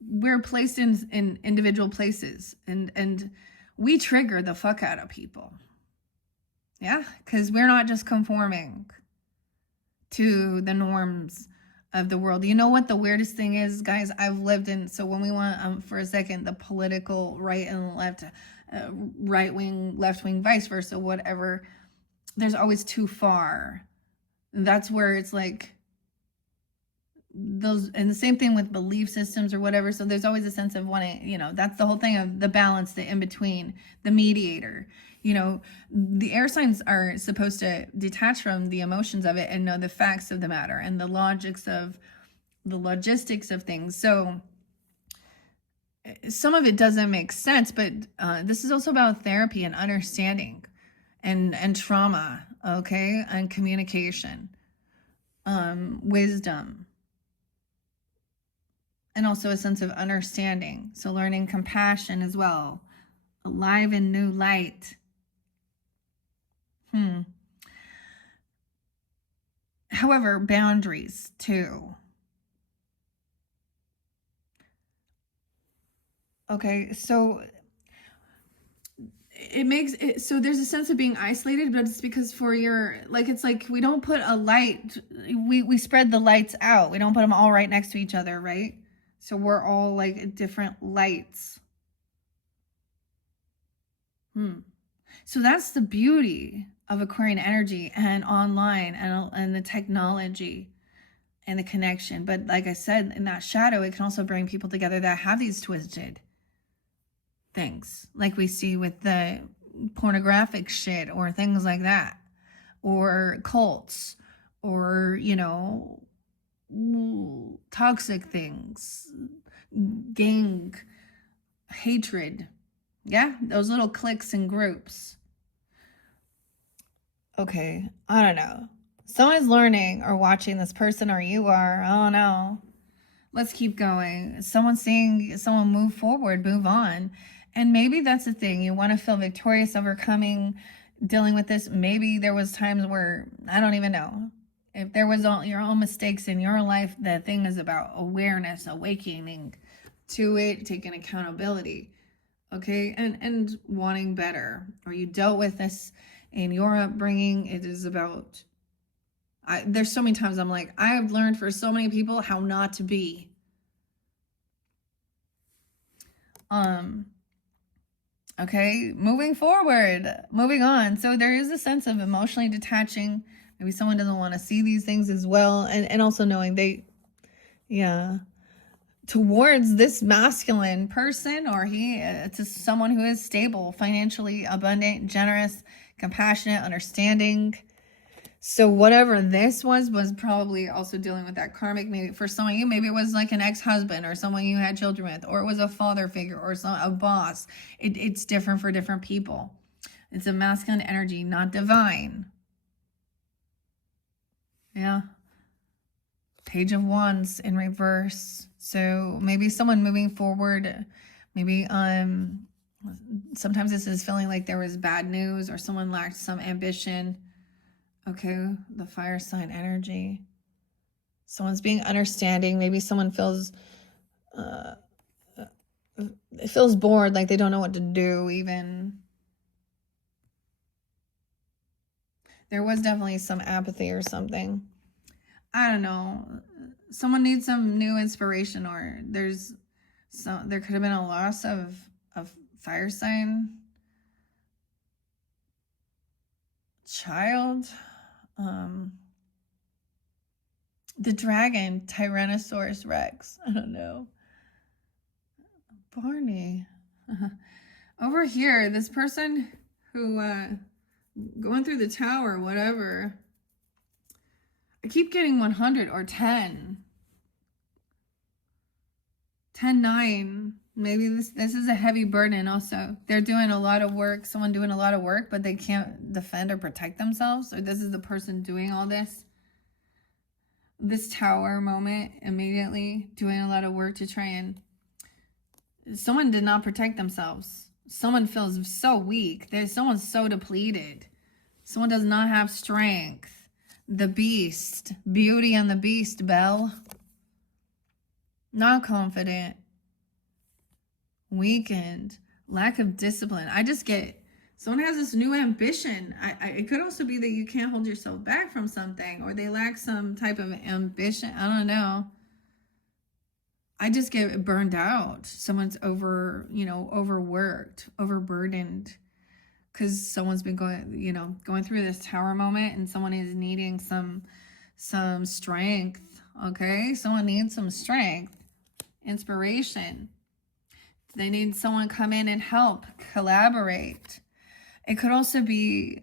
we're placed in individual places, and we trigger the fuck out of people. Yeah, because we're not just conforming to the norms of the world. You know what the weirdest thing is, guys? I've lived in, so when we want for a second, the political right and left, right wing, left wing, vice versa, whatever, there's always too far. That's where it's like those, and the same thing with belief systems or whatever. So there's always a sense of wanting, that's the whole thing of the balance, the in between, the mediator. The air signs are supposed to detach from the emotions of it and know the facts of the matter and the logistics of things. So some of it doesn't make sense, but this is also about therapy and understanding and trauma, okay, and communication, wisdom, and also a sense of understanding. So learning compassion as well, alive in new light. However, boundaries too. Okay, so it makes it so there's a sense of being isolated, but it's because for your, like, it's like we don't put a light, we spread the lights out. We don't put them all right next to each other, right? So we're all like different lights. So that's the beauty of Aquarian energy and online and the technology and the connection. But like I said, in that shadow, it can also bring people together that have these twisted things, like we see with the pornographic shit or things like that, or cults, or toxic things, gang, hatred. Yeah, those little cliques and groups. Okay, I don't know. Someone's learning or watching this person, or you are. I don't know. Let's keep going. Someone's seeing someone move forward, move on. And maybe that's the thing. You want to feel victorious, overcoming, dealing with this. Maybe there was times where, I don't even know. If there was all your own mistakes in your life, the thing is about awareness, awakening to it, taking accountability. Okay, and wanting better. Or you dealt with this in your upbringing. It is about, there's so many times I'm like, I have learned for so many people how not to be. Okay, moving forward, moving on. So there is a sense of emotionally detaching. Maybe someone doesn't want to see these things as well. And also knowing towards this masculine person, or to someone who is stable, financially abundant, generous, compassionate, understanding. So whatever this was probably also dealing with that karmic. Maybe for some of you, maybe it was like an ex-husband or someone you had children with, or it was a father figure or a boss. It's different for different people. It's a masculine energy, not divine. Yeah. Page of Wands in reverse. So maybe someone moving forward, maybe sometimes this is feeling like there was bad news or someone lacked some ambition. Okay, the fire sign energy. Someone's being understanding. Maybe someone feels bored, like they don't know what to do even. There was definitely some apathy or something. I don't know. Someone needs some new inspiration, or there could have been a loss of fire sign child. The dragon, Tyrannosaurus Rex. I don't know. Barney. Over here, this person who going through the tower, whatever. I keep getting 100 or 10. 10, 9. Maybe this is a heavy burden also. They're doing a lot of work, someone doing a lot of work, but they can't defend or protect themselves. Or this is the person doing all this. This tower moment, immediately doing a lot of work to try and... Someone did not protect themselves. Someone feels so weak. Someone's so depleted. Someone does not have strength. The Beast. Beauty and the Beast, Belle. Not confident. Weakened. Lack of discipline. I just get... Someone has this new ambition. It could also be that you can't hold yourself back from something, or they lack some type of ambition. I don't know. I just get burned out. Someone's overworked, overburdened, because someone's been going through this tower moment, and someone is needing some strength. Okay, someone needs some strength, inspiration. They need someone come in and help, collaborate. It could also be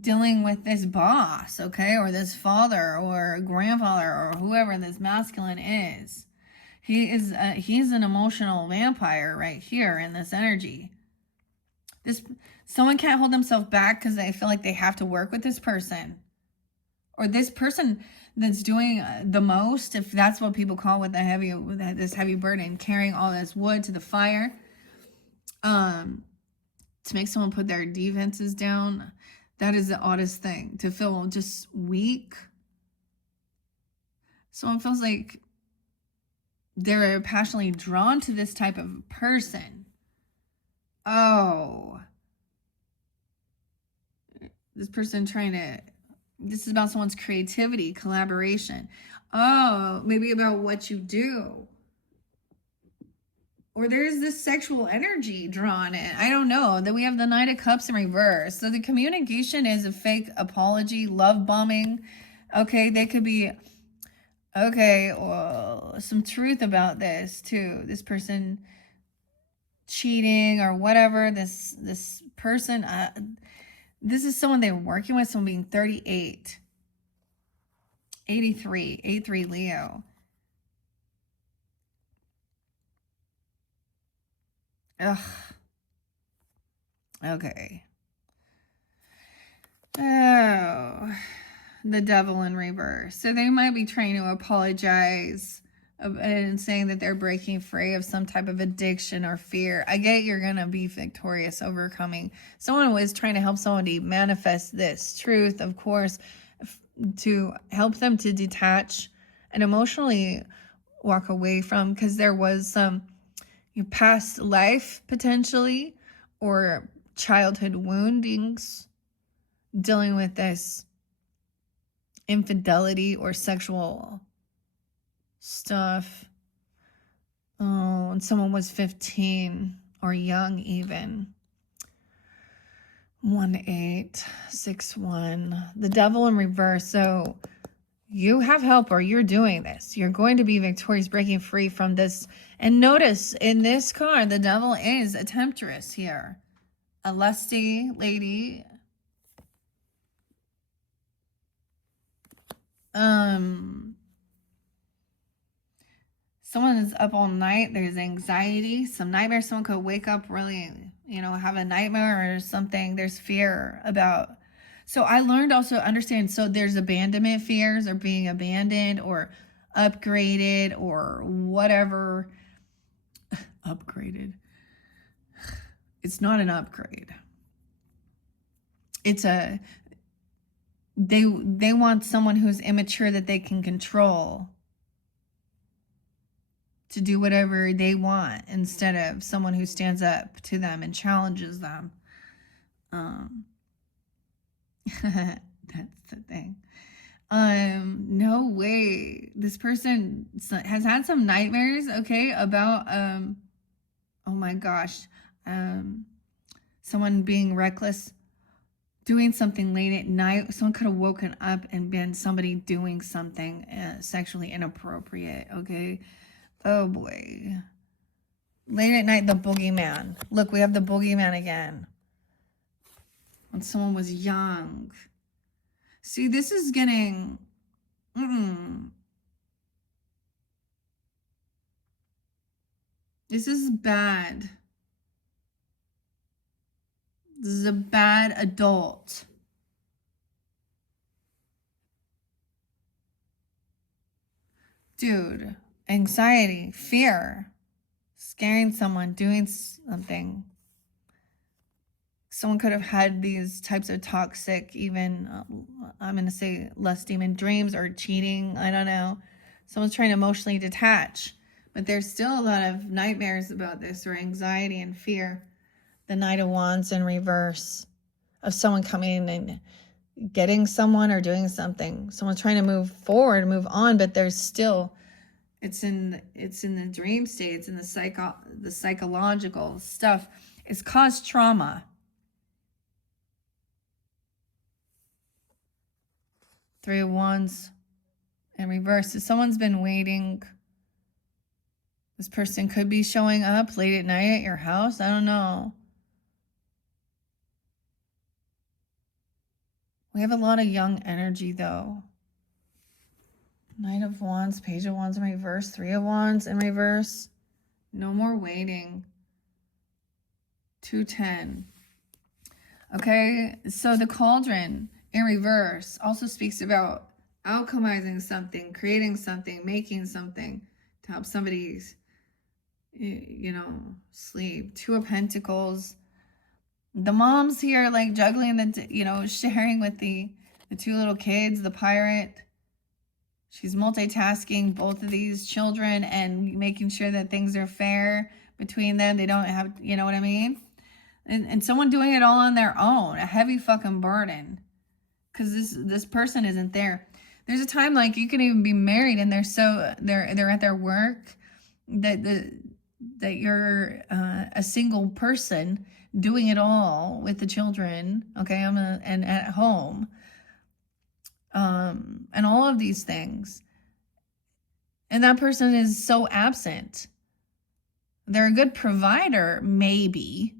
dealing with this boss, okay, or this father or grandfather or whoever this masculine is. He's an emotional vampire right here in this energy. Someone can't hold themselves back because they feel like they have to work with this person, or this person that's doing the most, if that's what people call with this heavy burden, carrying all this wood to the fire, to make someone put their defenses down. That is the oddest thing, to feel just weak. Someone feels like they're passionately drawn to this type of person. Oh, this person this is about someone's creativity, collaboration. Oh, maybe about what you do. Or there's this sexual energy drawn in. I don't know. Then we have the Knight of Cups in reverse. So the communication is a fake apology, love bombing. Okay, they could be... Okay, well, some truth about this too. This person cheating or whatever. This person, this is someone they're working with, someone being 38. 83 Leo. Ugh. Okay. Oh, the devil in reverse. So they might be trying to apologize and saying that they're breaking free of some type of addiction or fear. I get you're going to be victorious, overcoming. Someone was trying to help somebody manifest this truth, of course, to help them to detach and emotionally walk away from, because there was some past life potentially or childhood woundings dealing with this infidelity or sexual stuff. Oh, when someone was 15 or young even. 1861. The devil in reverse. So you have help, or you're doing this. You're going to be victorious, breaking free from this. And notice in this card, the devil is a temptress here. A lusty lady. Someone is up all night. There's anxiety, some nightmares. Someone could wake up really, have a nightmare or something. There's fear about. So I learned also understand. So there's abandonment fears, or being abandoned or upgraded or whatever. Upgraded. It's not an upgrade. It's a. They want someone who's immature that they can control to do whatever they want, instead of someone who stands up to them and challenges them. That's the thing. No way. This person has had some nightmares, okay, about, oh my gosh, someone being reckless, doing something late at night. Someone could have woken up and been somebody doing something sexually inappropriate, okay? Oh boy. Late at night, the boogeyman. Look, we have the boogeyman again. When someone was young. See, this is getting... This is bad. This is a bad adult. Dude, anxiety, fear, scaring someone, doing something. Someone could have had these types of toxic, even, I'm going to say lust demon dreams or cheating. I don't know. Someone's trying to emotionally detach, but there's still a lot of nightmares about this, or anxiety and fear. The Knight of Wands in reverse, of someone coming and getting someone or doing something. Someone's trying to move forward, move on, but there's still, it's in the dream state. It's in the psychological stuff. It's caused trauma. Three of Wands in reverse. So someone's been waiting. This person could be showing up late at night at your house. I don't know. We have a lot of young energy, though. Knight of Wands, Page of Wands in reverse, Three of Wands in reverse. No more waiting. 210. Okay, so the Cauldron in reverse also speaks about alchemizing something, creating something, making something to help somebody, sleep. Two of Pentacles. The mom's here, like juggling sharing with the two little kids, the pirate. She's multitasking both of these children and making sure that things are fair between them. They don't have, you know what I mean? And someone doing it all on their own, a heavy fucking burden. Because this person isn't there. There's a time, like, you can even be married and they're at their work, that you're a single person doing it all with the children, okay, and at home, and all of these things, and that person is so absent. They're a good provider, maybe,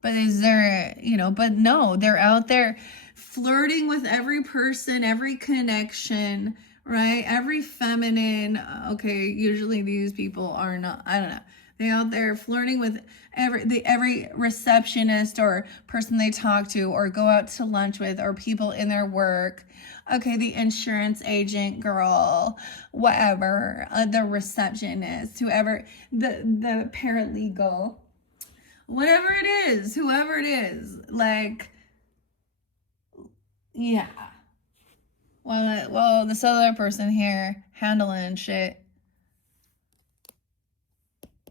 but is there, but no, they're out there flirting with every person, every connection, right? Every feminine, okay, usually these people are not, I don't know. They out there flirting with every receptionist or person they talk to or go out to lunch with or people in their work. Okay, the insurance agent girl, whatever, the receptionist, whoever, the paralegal, whatever it is, whoever it is, like, yeah. Well, this other person here handling shit,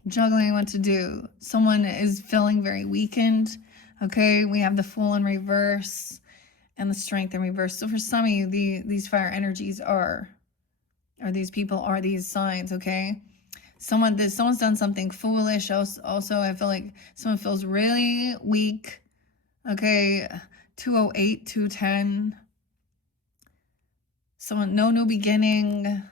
juggling what to do. Someone is feeling very weakened. Okay, we have the Fool in reverse and the Strength in reverse. So for some of you, these fire energies or these people are these signs. Okay, someone's done something foolish. Also, I feel like someone feels really weak. Okay, 208, 210. Someone, no new beginning.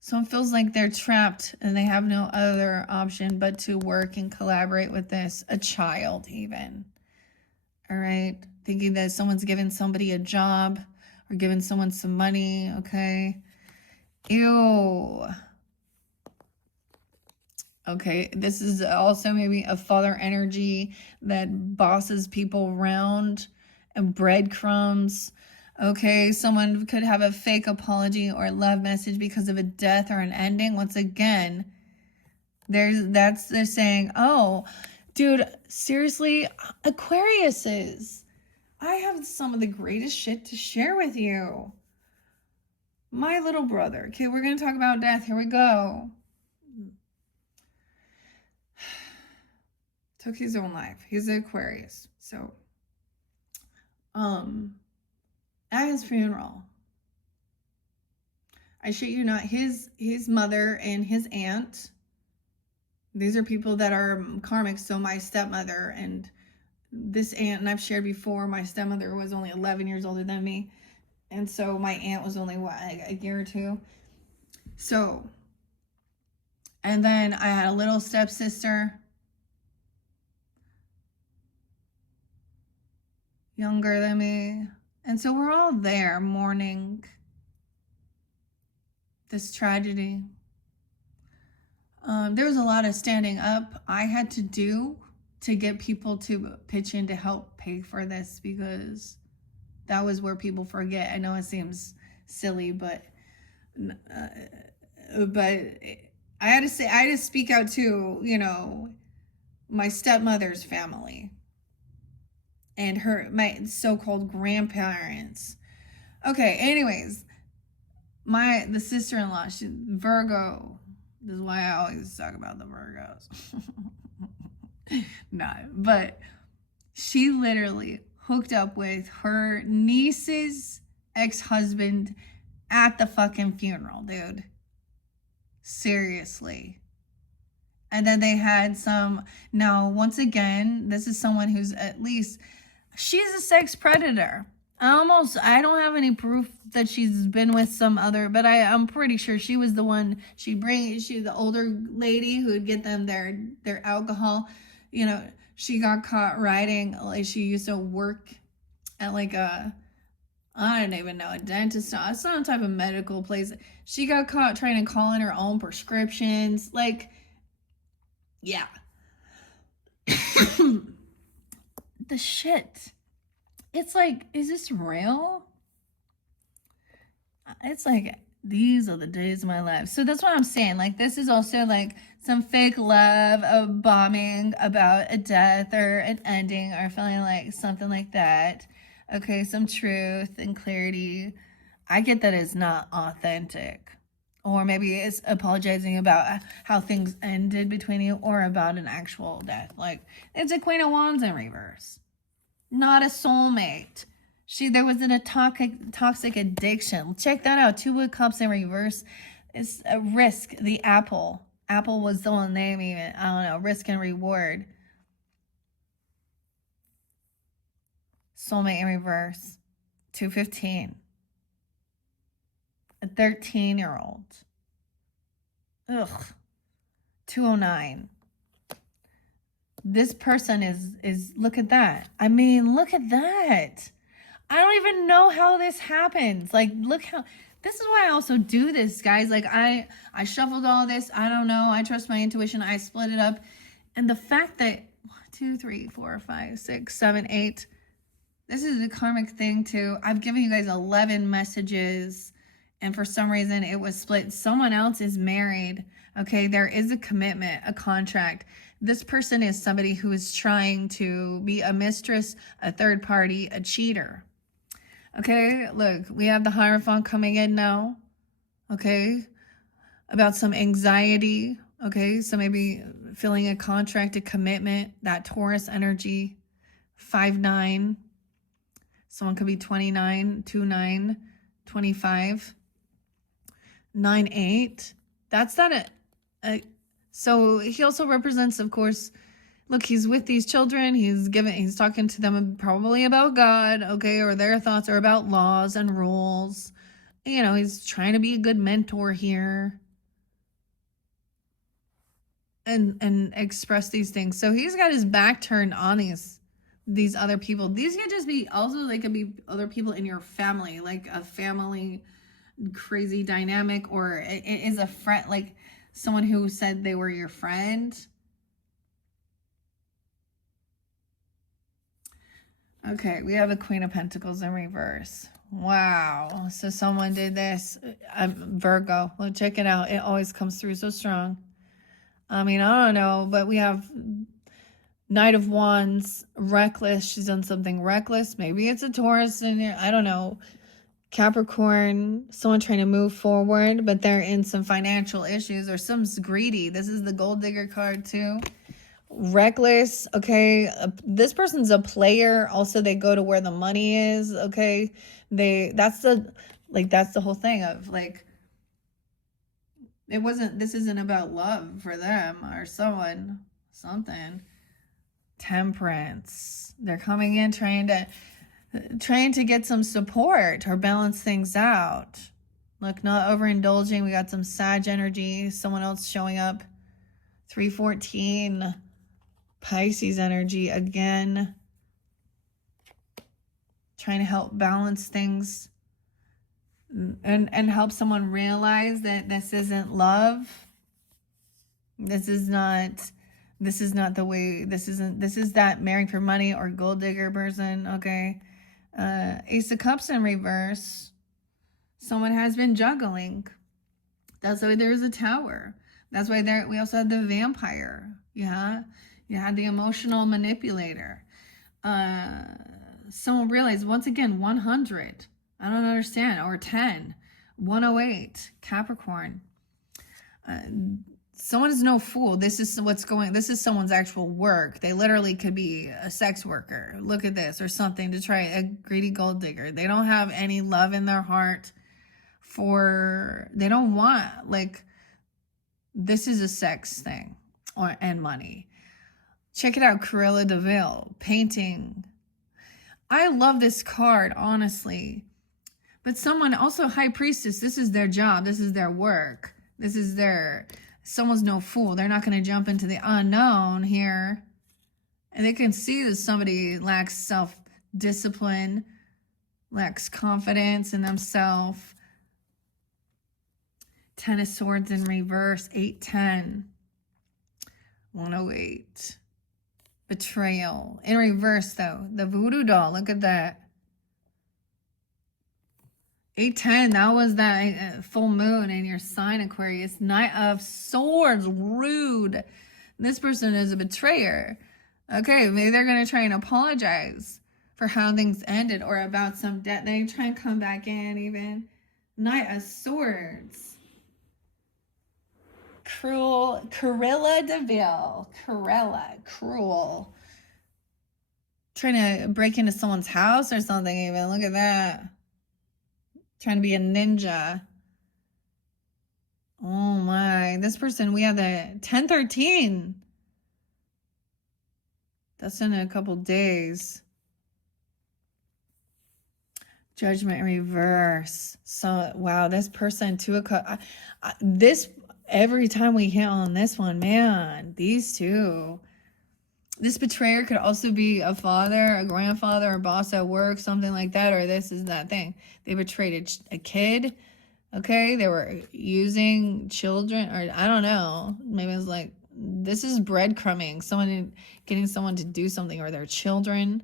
Someone feels like they're trapped and they have no other option but to work and collaborate with this. A child, even. All right. Thinking that someone's giving somebody a job or giving someone some money. Okay. Ew. Okay. This is also maybe a father energy that bosses people around and breadcrumbs. Okay, someone could have a fake apology or love message because of a death or an ending. Once again, they're saying, oh, dude, seriously, Aquariuses, I have some of the greatest shit to share with you. My little brother. Okay, we're going to talk about death. Here we go. Took his own life. He's an Aquarius. So, at his funeral, I shit you not, his mother and his aunt, these are people that are karmic. So my stepmother and this aunt, and I've shared before, my stepmother was only 11 years older than me, and so my aunt was only a year or two. So, and then I had a little stepsister, younger than me. And so we're all there mourning this tragedy. There was a lot of standing up I had to do to get people to pitch in to help pay for this, because that was where people forget. I know it seems silly, but I had to speak out to, my stepmother's family and my so-called grandparents. Okay, anyways, the sister-in-law, she's Virgo. This is why I always talk about the Virgos. No, but she literally hooked up with her niece's ex-husband at the fucking funeral, dude. Seriously. And then they had now, once again, this is someone who's at least, she's a sex predator. I don't have any proof that she's been with some other, but I'm pretty sure she was the one. She was the older lady who would get them their alcohol. She got caught riding, like she used to work at like I don't even know, a dentist, some type of medical place. She got caught trying to call in her own prescriptions. Like, yeah. The shit. It's like, is this real? It's like, these are the days of my life. So that's what I'm saying. Like, this is also like some fake love of bombing about a death or an ending or feeling like something like that. Okay, some truth and clarity. I get that it's not authentic. Or maybe it's apologizing about how things ended between you or about an actual death. Like, it's a Queen of Wands in reverse. Not a soulmate. There was a toxic addiction. Check that out. 2 of Cups in reverse. It's a risk. The apple. Apple was the one name even. I don't know. Risk and reward. Soulmate in reverse. 215. A 13-year-old. Ugh. 209. This person is look at that. I mean, look at that. I don't even know how this happens. Like, look how, this is why I also do this, guys. Like, I shuffled all this. I don't know. I trust my intuition. I split it up. And the fact that 1, 2, 3, 4, 5, 6, 7, 8, this is a karmic thing too. I've given you guys 11 messages, and for some reason it was split. Someone else is married. Okay, there is a commitment, a contract. This person is somebody who is trying to be a mistress, a third party, a cheater. Okay, look, we have the Hierophant coming in now. Okay, about some anxiety. Okay, so maybe feeling a contract, a commitment, that Taurus energy. 5-9. Someone could be 29, 2-9, 25, 9-8. That's not so he also represents, of course, look, he's with these children. He's talking to them probably about God, okay, or their thoughts are about laws and rules. You know, he's trying to be a good mentor here and express these things. So he's got his back turned on these other people. These could just be also, they could be other people in your family, like a family crazy dynamic, or it is a friend, like someone who said they were your friend. Okay, we have a Queen of Pentacles in reverse. Wow. So someone did this. Virgo. Well, check it out. It always comes through so strong. I mean, I don't know, but we have Knight of Wands, reckless. She's done something reckless. Maybe it's a Taurus in here. I don't know. Capricorn, someone trying to move forward, but they're in some financial issues, or someone's greedy. This is the gold digger card too. Reckless. Okay, this person's a player. Also, they go to where the money is. Okay, that's the whole thing of like, this isn't about love for them or something. Temperance. They're coming in trying to get some support or balance things out. Look, not overindulging. We got some Sag energy. Someone else showing up. 314. Pisces energy again. Trying to help balance things and help someone realize that this isn't love. This is not the way. This is that marrying for money or gold digger person. Okay. Ace of Cups in reverse. Someone has been juggling. That's why there's a Tower. That's why we also had the Vampire. Yeah. You had the emotional manipulator. Someone realized, once again, 100. I don't understand. Or 10. 108. Capricorn. Someone is no fool. This is someone's actual work. They literally could be a sex worker. Look at this, or something, to try a greedy gold digger. They don't have any love in their heart they don't want, like, this is a sex thing and money. Check it out, Cruella de Vil, painting. I love this card, honestly. But someone, also High Priestess, this is their job. This is their work. Someone's no fool. They're not going to jump into the unknown here. And they can see that somebody lacks self-discipline, lacks confidence in themselves. 10 of Swords in reverse, 8-10. 108. Betrayal. In reverse, though. The voodoo doll. Look at that. 8-10. That was that full moon in your sign, Aquarius. Knight of Swords. Rude. This person is a betrayer. Okay, maybe they're going to try and apologize for how things ended, or about some debt. They try and come back in even. Knight of Swords. Cruella de Vil. Cruel. Trying to break into someone's house or something even. Look at that. Trying to be a ninja. Oh my. This person, we have the 1013. That's in a couple days. Judgment in reverse. So, wow, this person, 2 of Cups. Every time we hit on this one, man, these two. This betrayer could also be a father, a grandfather, a boss at work, something like that, or this is that thing. They betrayed a kid. Okay, they were using children, or I don't know. Maybe it's like, this is breadcrumbing. Getting someone to do something, or their children.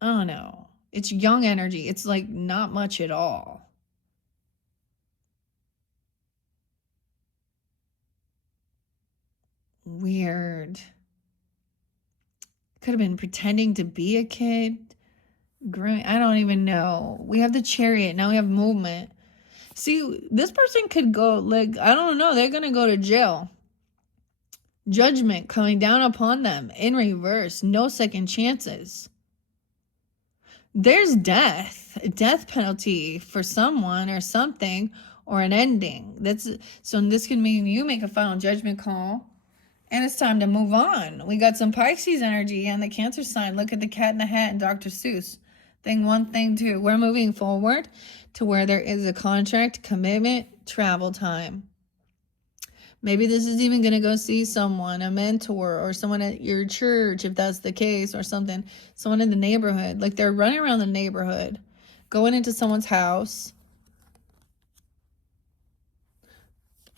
I don't know. It's young energy. It's like not much at all. Weird. Could have been pretending to be a kid. I don't even know. We have the Chariot. Now we have movement. See, this person could go, like, I don't know. They're going to go to jail. Judgment coming down upon them in reverse. No second chances. There's death penalty for someone or something, or an ending. So this could mean you make a final judgment call and it's time to move on. We got some Pisces energy and the Cancer sign. Look at the Cat in the Hat and Dr. Seuss. Thing one, thing two. We're moving forward to where there is a contract, commitment, travel time. Maybe this is even going to go see someone, a mentor, or someone at your church, if that's the case, or something. Someone in the neighborhood. Like they're running around the neighborhood, going into someone's house.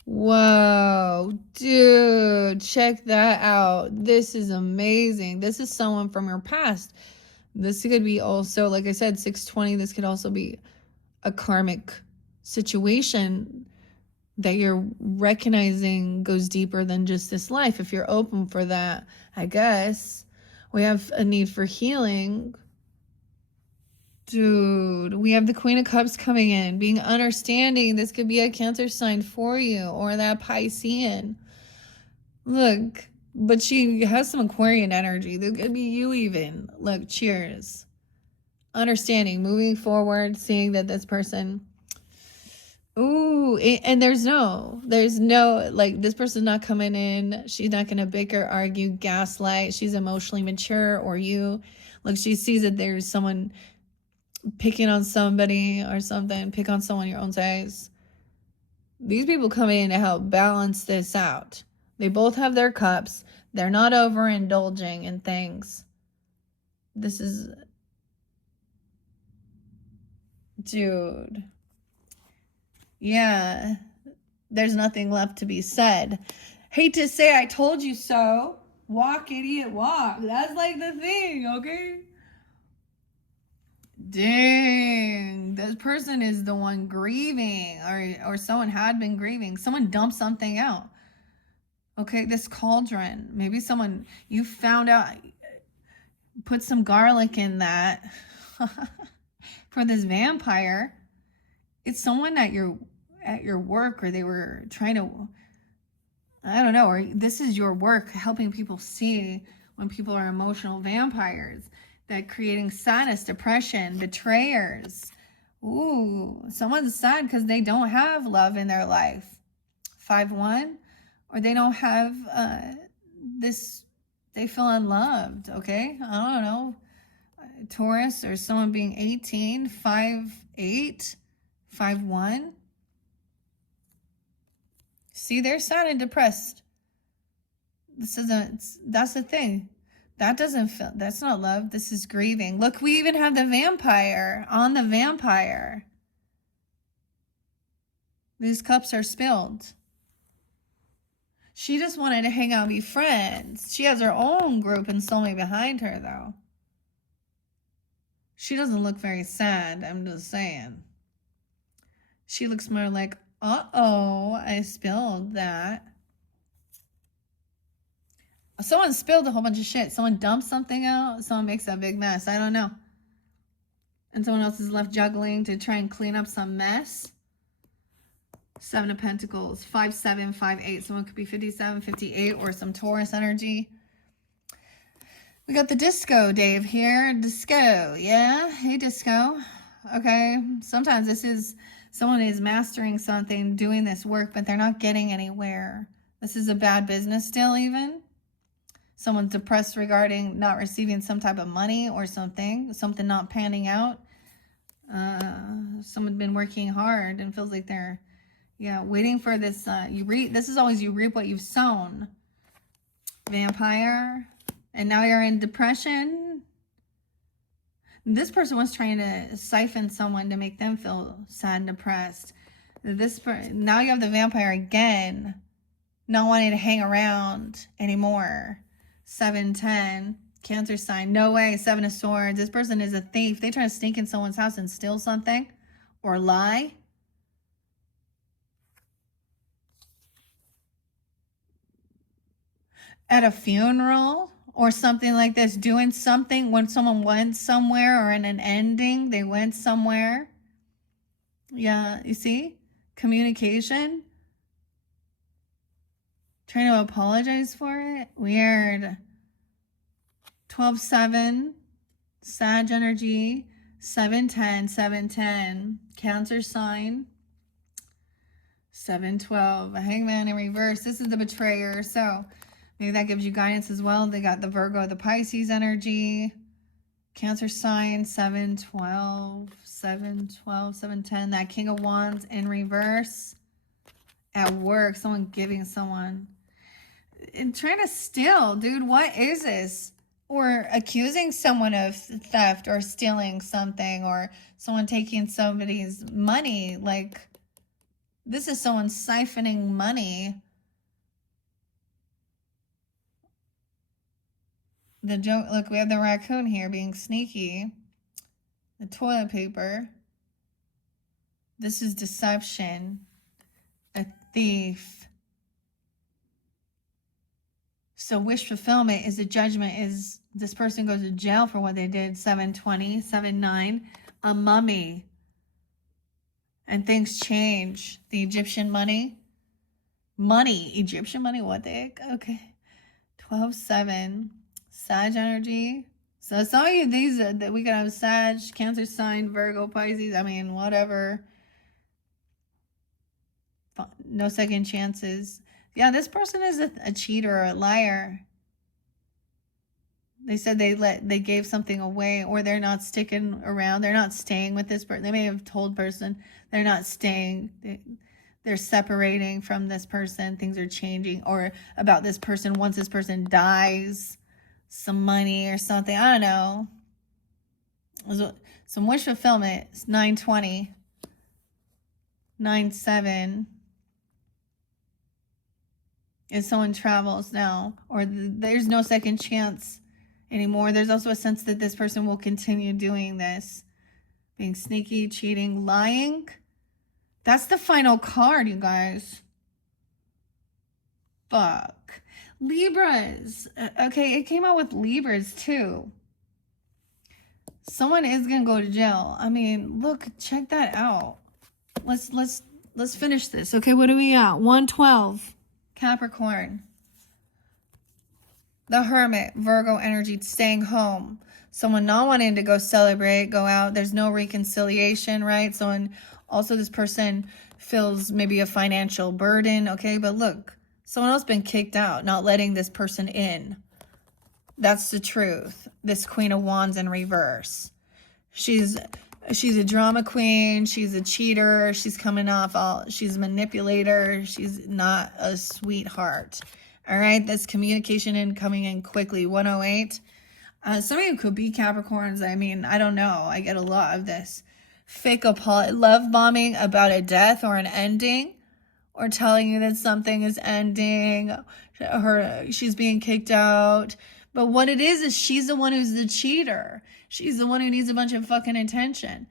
Whoa, dude, check that out. This is amazing. This is someone from your past. This could be also, like I said, 620. This could also be a karmic situation that you're recognizing goes deeper than just this life. If you're open for that, I guess. We have a need for healing. Dude, we have the Queen of Cups coming in, being understanding. This could be a Cancer sign for you, or that Piscean. Look, but she has some Aquarian energy. That could be you even. Look, cheers. Understanding, moving forward, seeing that this person... Ooh, and there's no, like, this person's not coming in. She's not going to bicker, argue, gaslight. She's emotionally mature, or you. Look, she sees that there's someone picking on somebody or something. Pick on someone your own size. These people come in to help balance this out. They both have their cups. They're not overindulging in things. This is... Dude... Yeah, there's nothing left to be said. Hate to say I told you so. Walk, idiot, walk. That's like the thing, okay? Dang, this person is the one grieving, or someone had been grieving. Someone dumped something out. Okay, this cauldron. Maybe someone, you found out, put some garlic in that for this vampire. It's someone at your work, or they were trying to, I don't know, or this is your work, helping people see when people are emotional vampires, that creating sadness, depression, betrayers. Ooh, someone's sad because they don't have love in their life. 5-1, or they don't have this, they feel unloved, okay? I don't know. Taurus, or someone being 18, 5-8. 5-1. See, they're sad and depressed. That's the thing. That doesn't feel, that's not love. This is grieving. Look, we even have the vampire on the vampire. These cups are spilled. She just wanted to hang out and be friends. She has her own group and soulmate behind her, though. She doesn't look very sad, I'm just saying. She looks more like, uh-oh, I spilled that. Someone spilled a whole bunch of shit. Someone dumped something out. Someone makes a big mess. I don't know. And someone else is left juggling to try and clean up some mess. 7 of Pentacles, 5-7, 5-8. Someone could be 57, 58, or some Taurus energy. We got the Disco Dave here. Disco, yeah? Hey, Disco. Okay, sometimes this is... Someone is mastering something, doing this work, but they're not getting anywhere. This is a bad business still, even. Someone's depressed regarding not receiving some type of money or something not panning out. Someone's been working hard and feels like they're, waiting for this. This is always you reap what you've sown. Vampire. And now you're in depression. This person was trying to siphon someone to make them feel sad and depressed. Now you have the vampire again, not wanting to hang around anymore. 7-10, Cancer sign. No way. 7 of Swords. This person is a thief. They try to sneak in someone's house and steal something or lie. At a funeral or something like this, doing something when someone went somewhere, or in an ending, they went somewhere. Yeah, you see? Communication. Trying to apologize for it. Weird. 12-7. Sag energy. 7-10. 7-10. Cancer sign. 7-12. A hangman in reverse. This is the betrayer. So maybe that gives you guidance as well. They got the Virgo, the Pisces energy. Cancer sign. 7-12. 7-12. 7-10. That King of Wands in reverse. At work. Someone giving someone. And trying to steal. Dude, what is this? Or accusing someone of theft or stealing something, or someone taking somebody's money. Like, this is someone siphoning money. The joke, look, we have the raccoon here being sneaky. The toilet paper. This is deception. A thief. So wish fulfillment is a judgment, is this person goes to jail for what they did. 7-20, 7-9, a mummy. And things change. The Egyptian money. Egyptian money, what the heck? Okay. 12-7, Sag energy. So some of you, these, that we could have Sag, Cancer sign, Virgo, Pisces, I mean, whatever. No second chances. Yeah, this person is a cheater or a liar. They said they gave something away, or they're not sticking around. They're not staying with this person. They may have told person they're not staying. They're separating from this person. Things are changing, or about this person once this person dies, some money or something. I don't know. Some wish fulfillment. It's 9-20, 9-7. If someone travels now, or there's no second chance anymore. There's also a sense that this person will continue doing this. Being sneaky, cheating, lying. That's the final card, you guys. Fuck. Libras. Okay, it came out with Libras too. Someone is gonna go to jail. I mean, look, check that out. Let's finish this. Okay, what are we at? 112. Capricorn. The Hermit, Virgo energy, staying home. Someone not wanting to go celebrate, go out. There's no reconciliation, right? Also this person feels maybe a financial burden, okay? But look, someone else been kicked out, not letting this person in. That's the truth. This Queen of Wands in reverse. She's a drama queen. She's a cheater. She's coming off she's a manipulator. She's not a sweetheart. All right. That's communication and coming in quickly. 108. Some of you could be Capricorns. I mean, I don't know. I get a lot of this. Fake love bombing about a death or an ending, or telling you that something is ending. She's being kicked out. But what it is she's the one who's the cheater. She's the one who needs a bunch of fucking attention.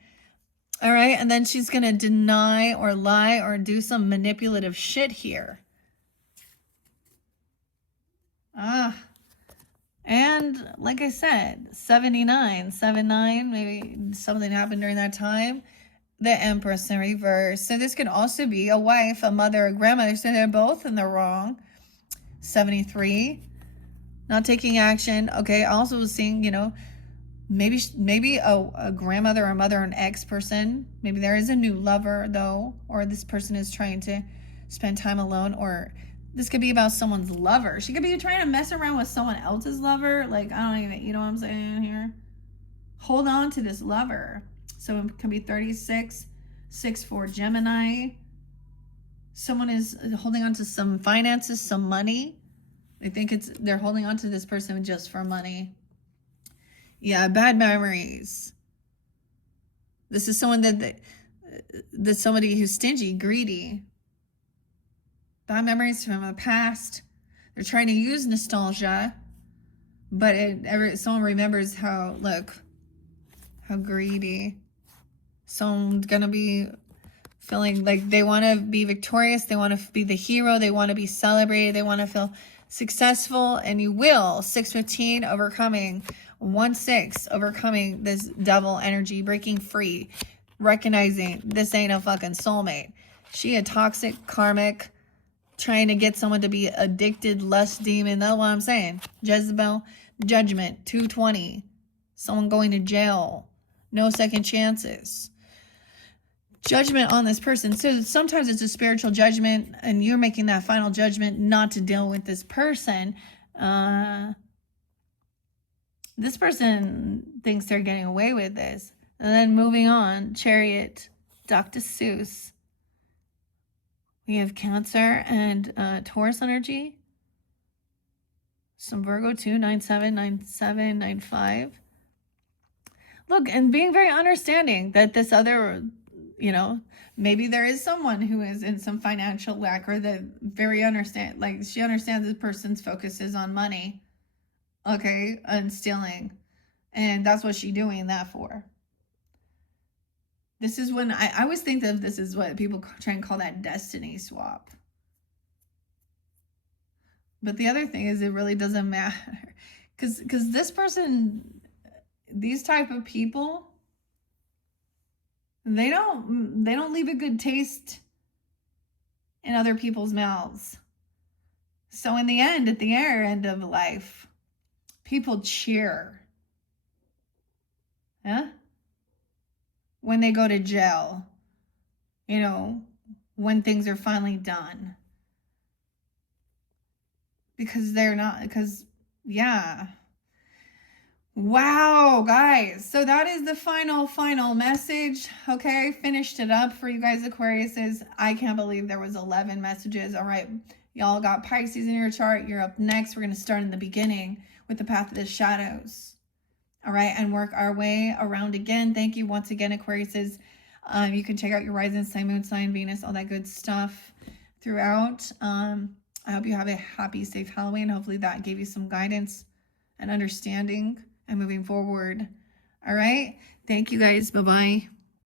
All right. And then she's going to deny or lie or do some manipulative shit here. And like I said, 79, maybe something happened during that time. The Empress in reverse. So this could also be a wife, a mother, a grandmother. So they're both in the wrong. 73. Not taking action. Okay. Also was seeing, maybe a grandmother or mother, an ex-person. Maybe there is a new lover though, or this person is trying to spend time alone, or this could be about someone's lover. She could be trying to mess around with someone else's lover. Like, I don't even, you know what I'm saying here? Hold on to this lover. So it can be 36, 6-4 Gemini. Someone is holding on to some finances, some money. I think they're holding on to this person just for money. Yeah, bad memories. This is someone that's somebody who's stingy, greedy. Bad memories from the past. They're trying to use nostalgia, but someone remembers how greedy. Someone's gonna be feeling like they want to be victorious. They want to be the hero. They want to be celebrated. They want to feel successful, and you will. 615, overcoming. 1-6, overcoming this devil energy, breaking free, recognizing this ain't a fucking soulmate. She a toxic, karmic, trying to get someone to be addicted, lust demon. That's what I'm saying. Jezebel, judgment, 220. Someone going to jail. No second chances. Judgment on this person. So sometimes it's a spiritual judgment, and you're making that final judgment not to deal with this person. This person thinks they're getting away with this. And then moving on, Chariot, Dr. Seuss. We have Cancer and Taurus energy. Some Virgo too, 9-7, 9-7, 9-5. Look, and being very understanding that this other, maybe there is someone who is in some financial lack, or that she understands this person's focus is on money. Okay, and stealing. And that's what she's doing that for. This is when I always think that this is what people try and call that destiny swap. But the other thing is, it really doesn't matter. Because this person, these type of people, they don't leave a good taste in other people's mouths. So in the end, at the end of life, people cheer. Yeah? When they go to jail. When things are finally done. Yeah. Wow, guys. So that is the final message. Okay, finished it up for you guys, Aquariuses. I can't believe there was 11 messages. All right, y'all got Pisces in your chart. You're up next. We're going to start in the beginning with the path of the shadows. All right, and work our way around again. Thank you once again, Aquariuses. You can check out your rising sign, moon sign, Venus, all that good stuff throughout. I hope you have a happy, safe Halloween. Hopefully that gave you some guidance and understanding and moving forward. All right. Thank you guys. Bye-bye.